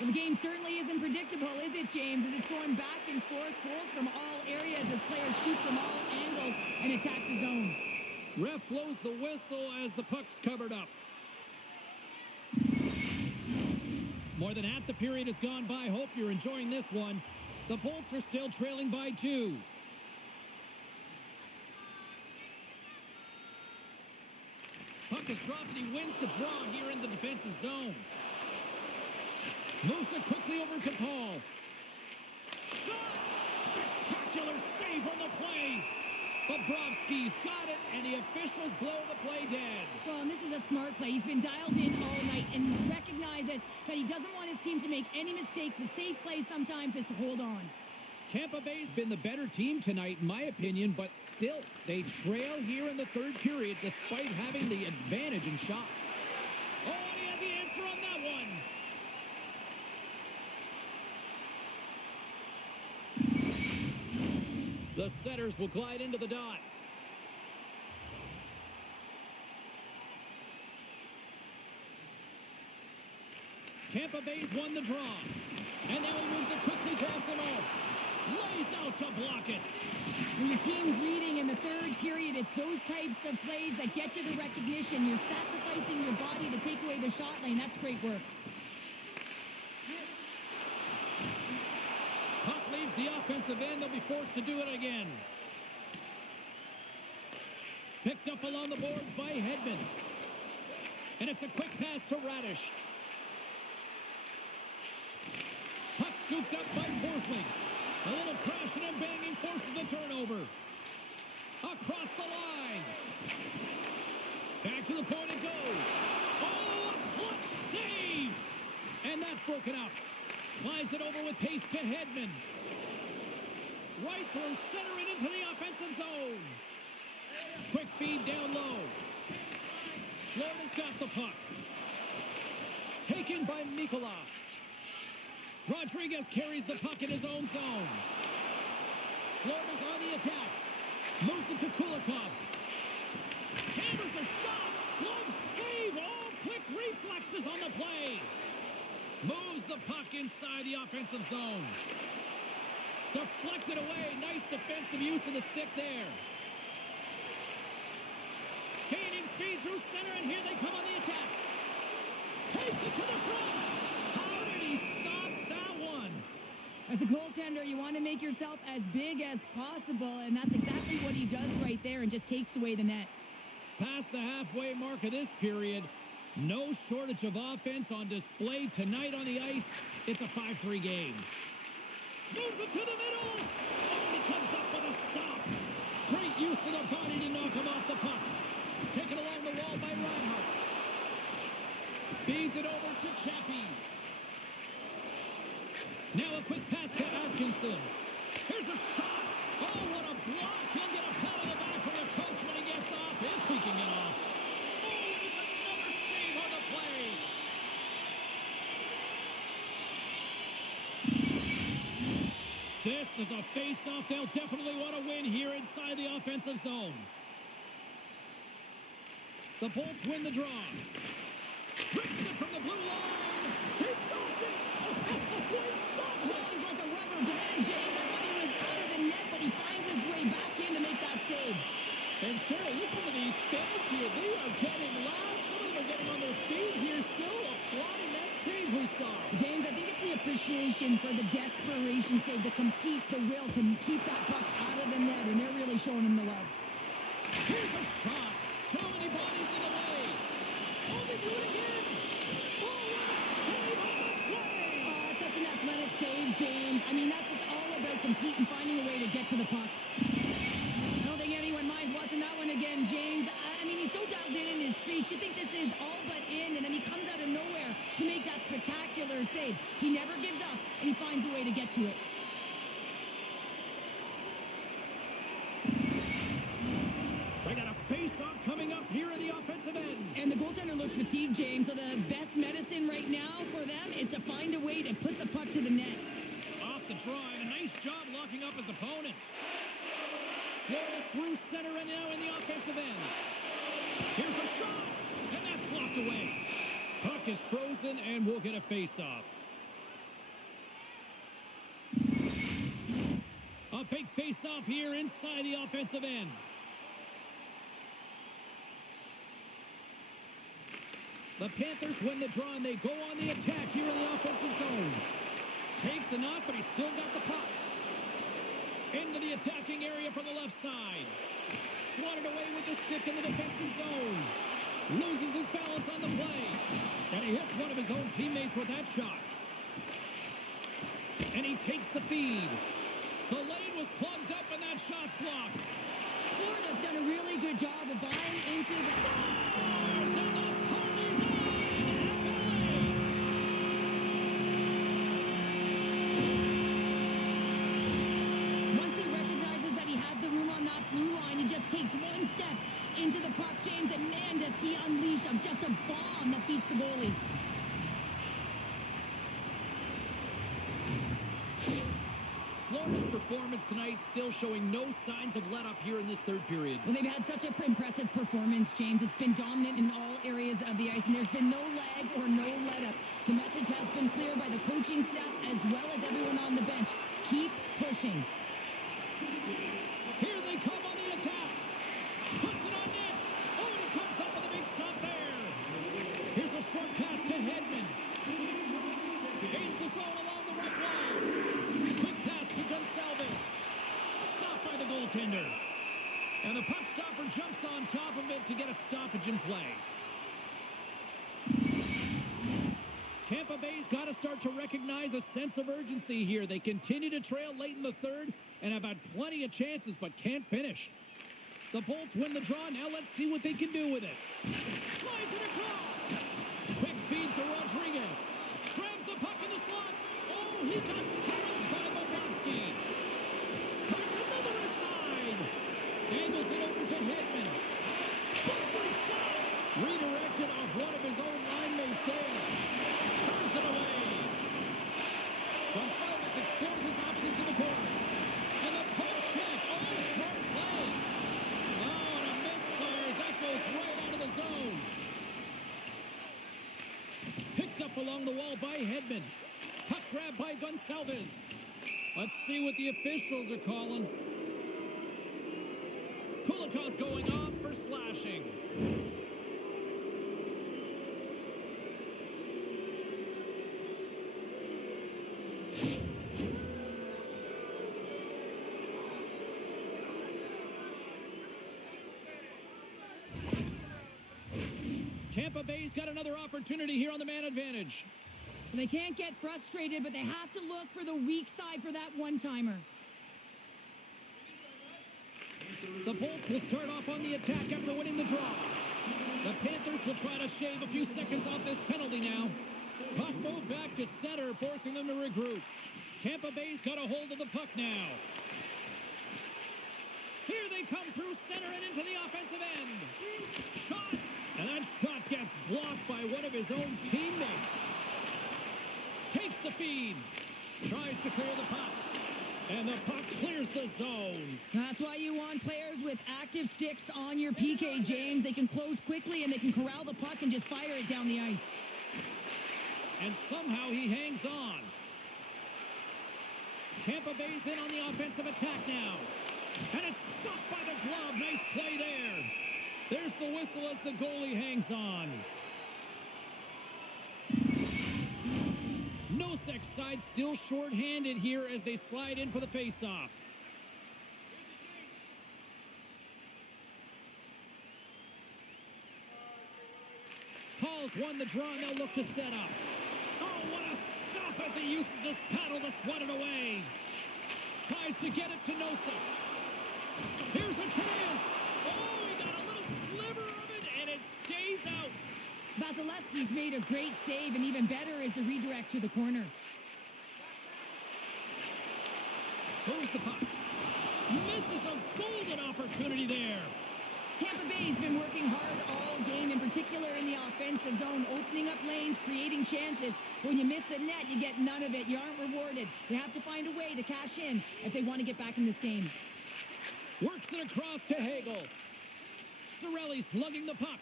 Well, the game certainly isn't predictable, is it, James? As it's going back and forth, goals from all areas as players shoot from all angles and attack the zone. Ref blows the whistle as the puck's covered up. More than half the period has gone by. Hope you're enjoying this one. The Bolts are still trailing by 2. Puck is dropped and he wins the draw here in the defensive zone. Moves it quickly over to Paul. Shot! Spectacular save on the play. Bobrovsky's got it, and the officials blow the play dead. Well, and this is a smart play. He's been dialed in all night and recognizes that he doesn't want his team to make any mistakes. The safe play sometimes is to hold on. Tampa Bay's been the better team tonight, in my opinion, but still, they trail here in the third period despite having the advantage in shots. Oh, he had the answer on that one. The setters will glide into the dot. Tampa Bay's won the draw. And now he moves it quickly past them all. Lays out to block it. When your team's leading in the third period, it's those types of plays that get you the recognition. You're sacrificing your body to take away the shot lane. That's great work. Puck leaves the offensive end. They'll be forced to do it again. Picked up along the boards by Hedman. And it's a quick pass to Radish. Puck scooped up by Forsling. A little crashing and banging forces the turnover. Across the line. Back to the point it goes. Oh, a clutch save! And that's broken up. Slides it over with pace to Hedman. Right through center and into the offensive zone. Quick feed down low. Florida's got the puck. Taken by Mikula. Rodriguez carries the puck in his own zone. Florida's on the attack. Moves it to Kulikov. Hammers a shot. Glove save. All quick reflexes on the play. Moves the puck inside the offensive zone. Deflected away. Nice defensive use of the stick there. Gaining speed through center, and here they come on the attack. Takes it to the front. How did he stop that one? As a goaltender, you want to make yourself as big as possible, and that's exactly what he does right there and just takes away the net. Past the halfway mark of this period, no shortage of offense on display tonight on the ice. It's a 5-3 game. Moves it to the middle. Oh, he comes up with a stop. Great use of the body to knock him off the puck. Taken along the wall by Reinhart. Feeds it over to Chaffee. Now a quick pass to Atkinson. Here's a shot. Oh, what a block. He'll get a pat on the back from the coach when he gets off, if he can get off. Oh, and it's another save on the play. This is a face-off they'll definitely want to win here inside the offensive zone. The Bolts win the draw. Rips it from the blue line. He stopped it. He stopped it. Oh, he's like a rubber band, James. I thought he was out of the net, but he finds his way back in to make that save. And Cheryl, listen to these fans here. They are getting loud. Some of them are getting on their feet here, still applauding that save we saw. James, I think it's the appreciation for the desperation save, the compete, the will to keep that puck out of the net, and they're really showing him the love. Here's a shot. Too many bodies in the way. Oh, they do it again. Oh, what a save on the play. Oh, it's such an athletic save, James. I mean, that's just all about competing, finding a way to get to the puck. I don't think anyone minds watching that one again, James. I mean, he's so dialed in his crease. You think this is all but in, and then he comes out of nowhere to make that spectacular save. He never gives up, and he finds a way to get to it. They got a face-off coming up here in the offensive end. And the goaltender looks fatigued, James, so the best medicine right now for them is to find a way to put the puck to the net. Off the draw, and a nice job locking up his opponent. Florida's through center and now in the offensive end. Here's a shot, and that's blocked away. Puck is frozen, and we'll get a face-off. A big face-off here inside the offensive end. The Panthers win the draw, and they go on the attack here in the offensive zone. Takes a knock, but he's still got the puck. Into the attacking area from the left side. Swatted away with the stick in the defensive zone. Loses his balance on the play. And he hits one of his own teammates with that shot. And he takes the feed. The lane was plugged up, and that shot's blocked. Florida's done a really good job of buying into the Stars, and the party's on! FLA! Once he recognizes that he has the room on that blue line, he just takes one step into the puck, James, and man, does he unleash just a bomb that beats the goalie. Florida's performance tonight still showing no signs of let-up here in this third period. Well, they've had such an impressive performance, James. It's been dominant in all areas of the ice, and there's been no lag or no let-up. The message has been clear by the coaching staff as well as everyone on the bench. Keep pushing. Here they come on the attack. Puts it on net. Oh, and it comes up with a big stop there. Here's a short pass to Hedman. Gains the zone along the right wall. Quick pass to Gonsalves. Stopped by the goaltender. And the puck stopper jumps on top of it to get a stoppage in play. Tampa Bay's got to start to recognize a sense of urgency here. They continue to trail late in the third and have had plenty of chances but can't finish. The Bolts win the draw. Now let's see what they can do with it. Slides it across. Quick feed to Rodriguez. Grabs the puck in the slot. Oh, he got held by Bobrovsky. Turns another aside. Angles it over to Hedman. Bustering shot. Redirected off one of his own line mates there. Turns it away. Gonsalves explores his options in the corner. And the poke check. Oh, smart play. Oh, and a miss there as that goes right out of the zone. Picked up along the wall by Hedman. Puck grab by Gonsalves. Let's see what the officials are calling. Kulikov's going off for slashing. Tampa Bay's got another opportunity here on the man advantage. They can't get frustrated, but they have to look for the weak side for that one-timer. The Bolts will start off on the attack after winning the draw. The Panthers will try to shave a few seconds off this penalty now. Puck moved back to center, forcing them to regroup. Tampa Bay's got a hold of the puck now. Here they come through center and into the offensive end. Shot, and that shot gets blocked by one of his own teammates. Takes the feed. Tries to clear the puck. And the puck clears the zone. That's why you want players with active sticks on your PK, James. They can close quickly and they can corral the puck and just fire it down the ice. And somehow he hangs on. Tampa Bay's in on the offensive attack now. And it's stopped by the glove. Nice play there. There's the whistle as the goalie hangs on. Nosek's side still short-handed here as they slide in for the face-off. Paul's won the draw and they'll look to set up. Oh, what a stop as he uses his paddle to swat it away. Tries to get it to Nosek. Here's a chance. Oh, he got a little sliver of it and it stays out. Vasilevsky's made a great save, and even better is the redirect to the corner. Moves the puck. Misses a golden opportunity there. Tampa Bay's been working hard all game, in particular in the offensive zone, opening up lanes, creating chances. When you miss the net, you get none of it. You aren't rewarded. They have to find a way to cash in if they want to get back in this game. Works it across to Hagel. Cirelli's slugging the puck.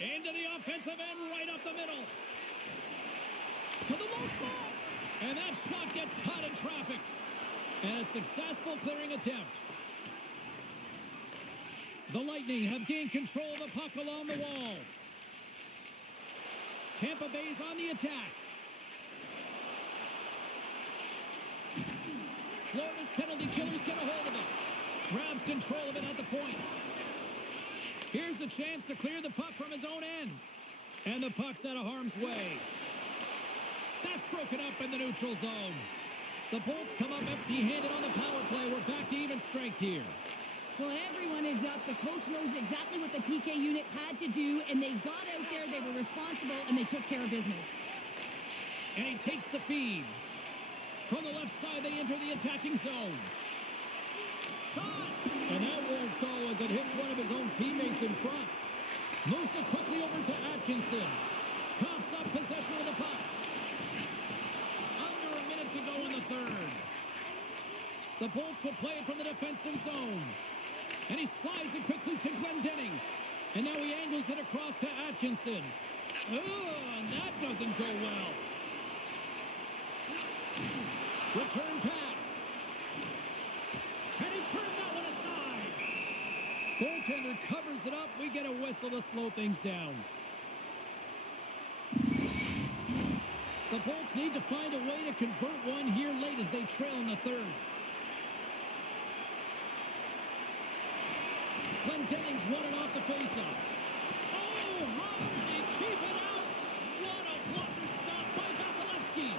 Into the offensive end, right up the middle. To the low slot. And that shot gets caught in traffic. And a successful clearing attempt. The Lightning have gained control of the puck along the wall. Tampa Bay's on the attack. Florida's penalty killers get a hold of it. Grabs control of it at the point. Here's a chance to clear the puck from his own end. And the puck's out of harm's way. That's broken up in the neutral zone. The Bolts come up empty-handed on the power play. We're back to even strength here. Well, everyone is up. The coach knows exactly what the PK unit had to do, and they got out there, they were responsible, and they took care of business. And he takes the feed. From the left side, they enter the attacking zone. Shot! And that won't go as it hits one of his own teammates in front. Moves it quickly over to Atkinson. Coughs up possession of the puck. Under a minute to go in the third. The Bolts will play it from the defensive zone. And he slides it quickly to Glendening. And now he angles it across to Atkinson. Oh, and that doesn't go well. Return pass. And he turned that one aside. Goaltender covers it up. We get a whistle to slow things down. The Bolts need to find a way to convert one here late as they trail in the third. Glendening's won it off the faceoff. Oh, how did he keep it out? What a blocker stop by Vasilevsky.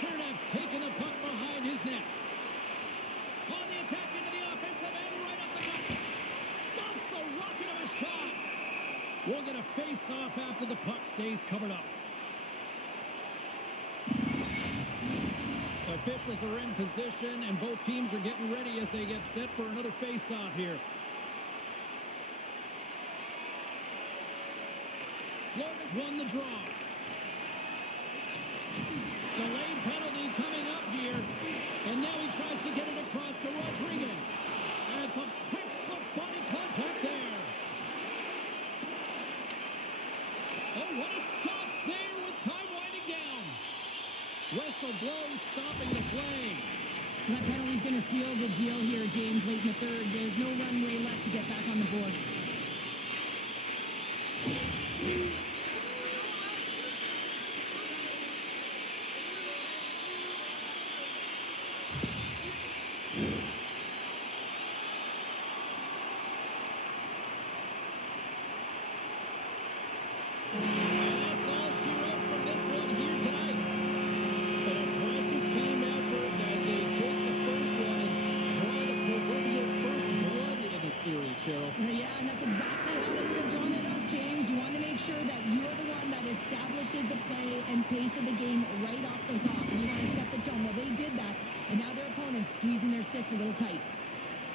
Chernev's taking the puck behind his net. On the attack into the offensive end, right up the gut. Stops the rocket of a shot. We'll get a face-off after the puck stays covered up. Officials are in position, and both teams are getting ready as they get set for another face-off here. Florida's won the draw. Delayed penalty coming up here. And now he tries to get it across to Rodriguez. And some textbook body contact there. Oh, what a stop there with time winding down. Whistle blows, stopping the play. That penalty's going to seal the deal here, James, late in the third. There's no runway left to get back on the board. Yeah, and that's exactly how they would have drawn it up, James. You want to make sure that you're the one that establishes the play and pace of the game right off the top. And you want to set the tone. Well, they did that, and now their opponent's squeezing their sticks a little tight.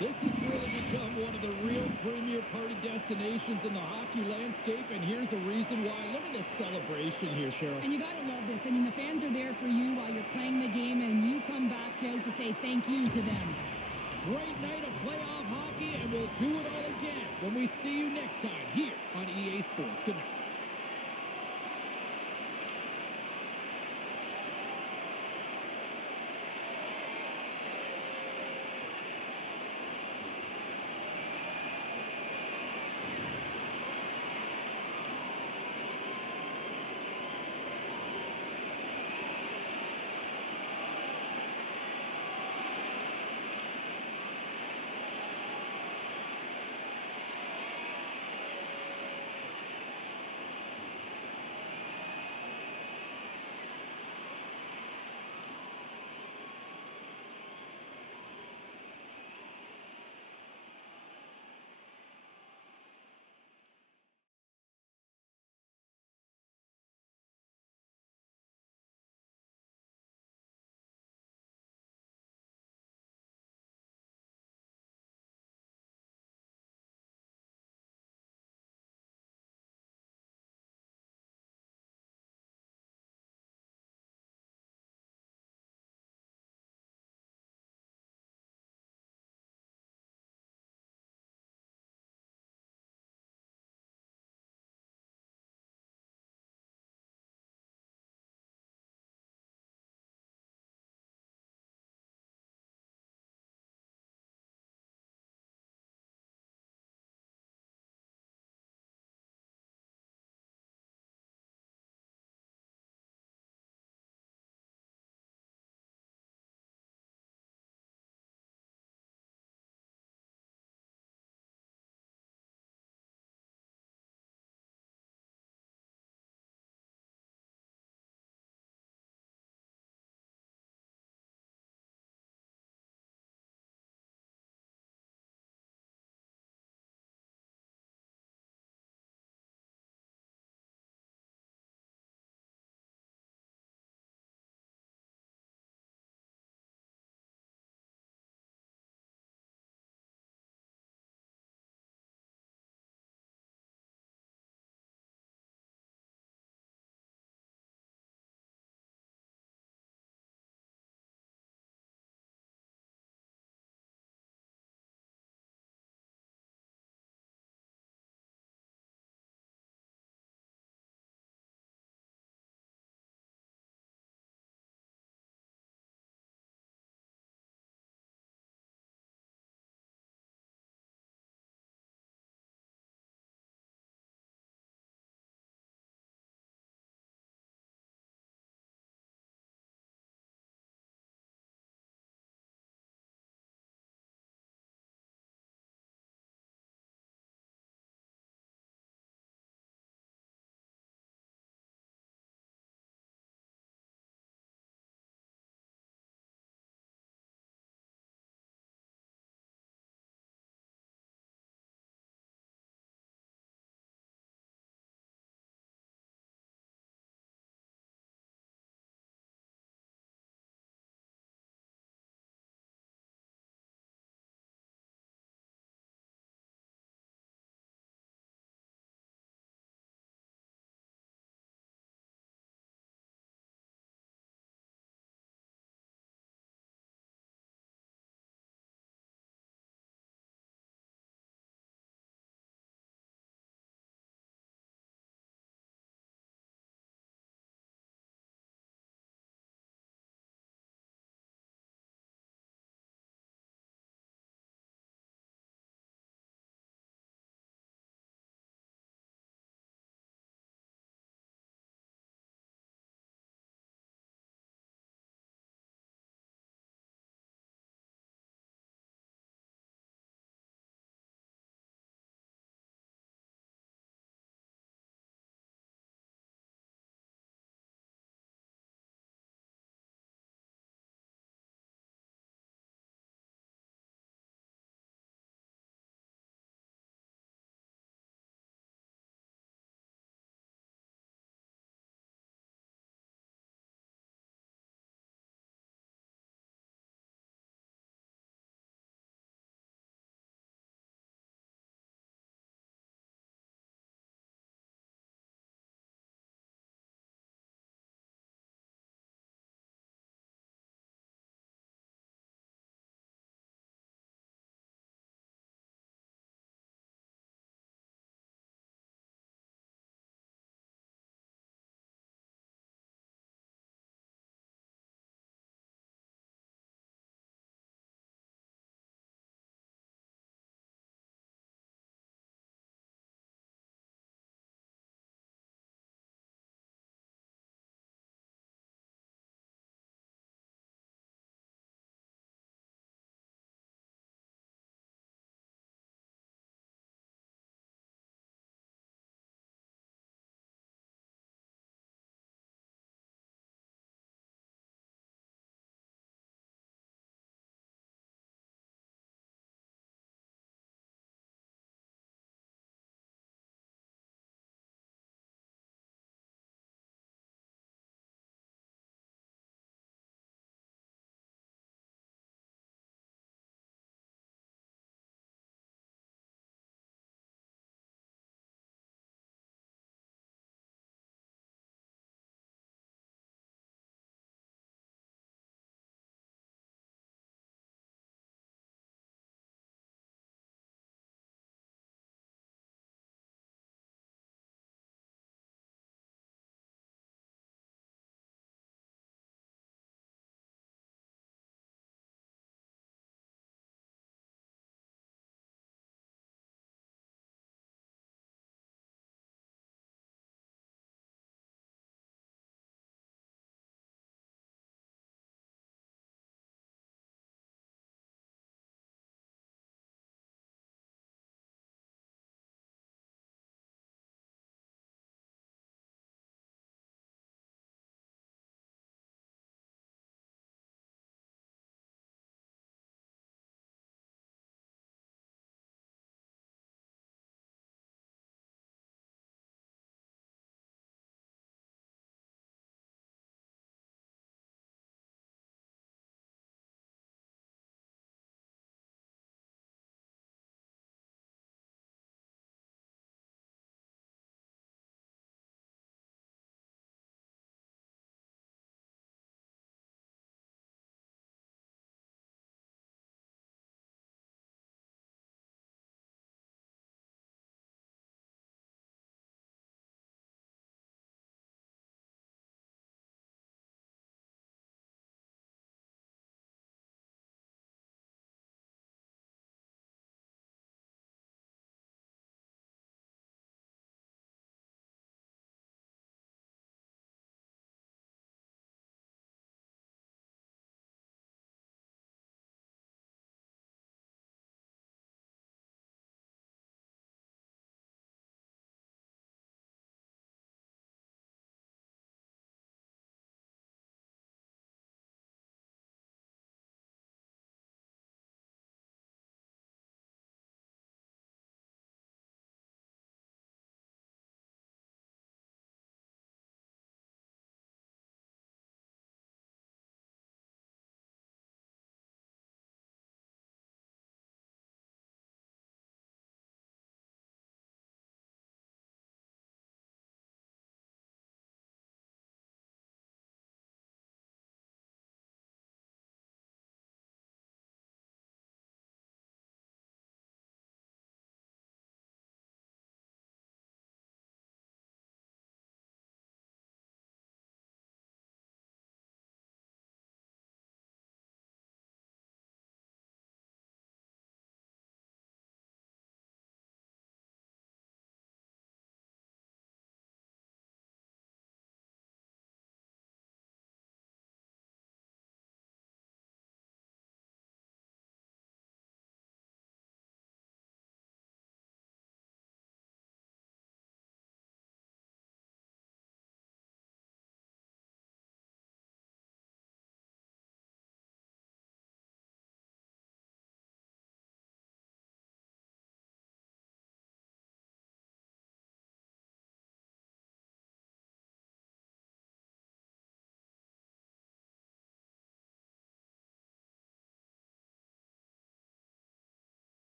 This has really become one of the real premier party destinations in the hockey landscape, and here's a reason why. Look at this celebration here, Cheryl. And you got to love this. I mean, the fans are there for you while you're playing the game, and you come back out to say thank you to them. Great night of playoff hockey, and we'll do it all again when we see you next time here on EA Sports. Good night.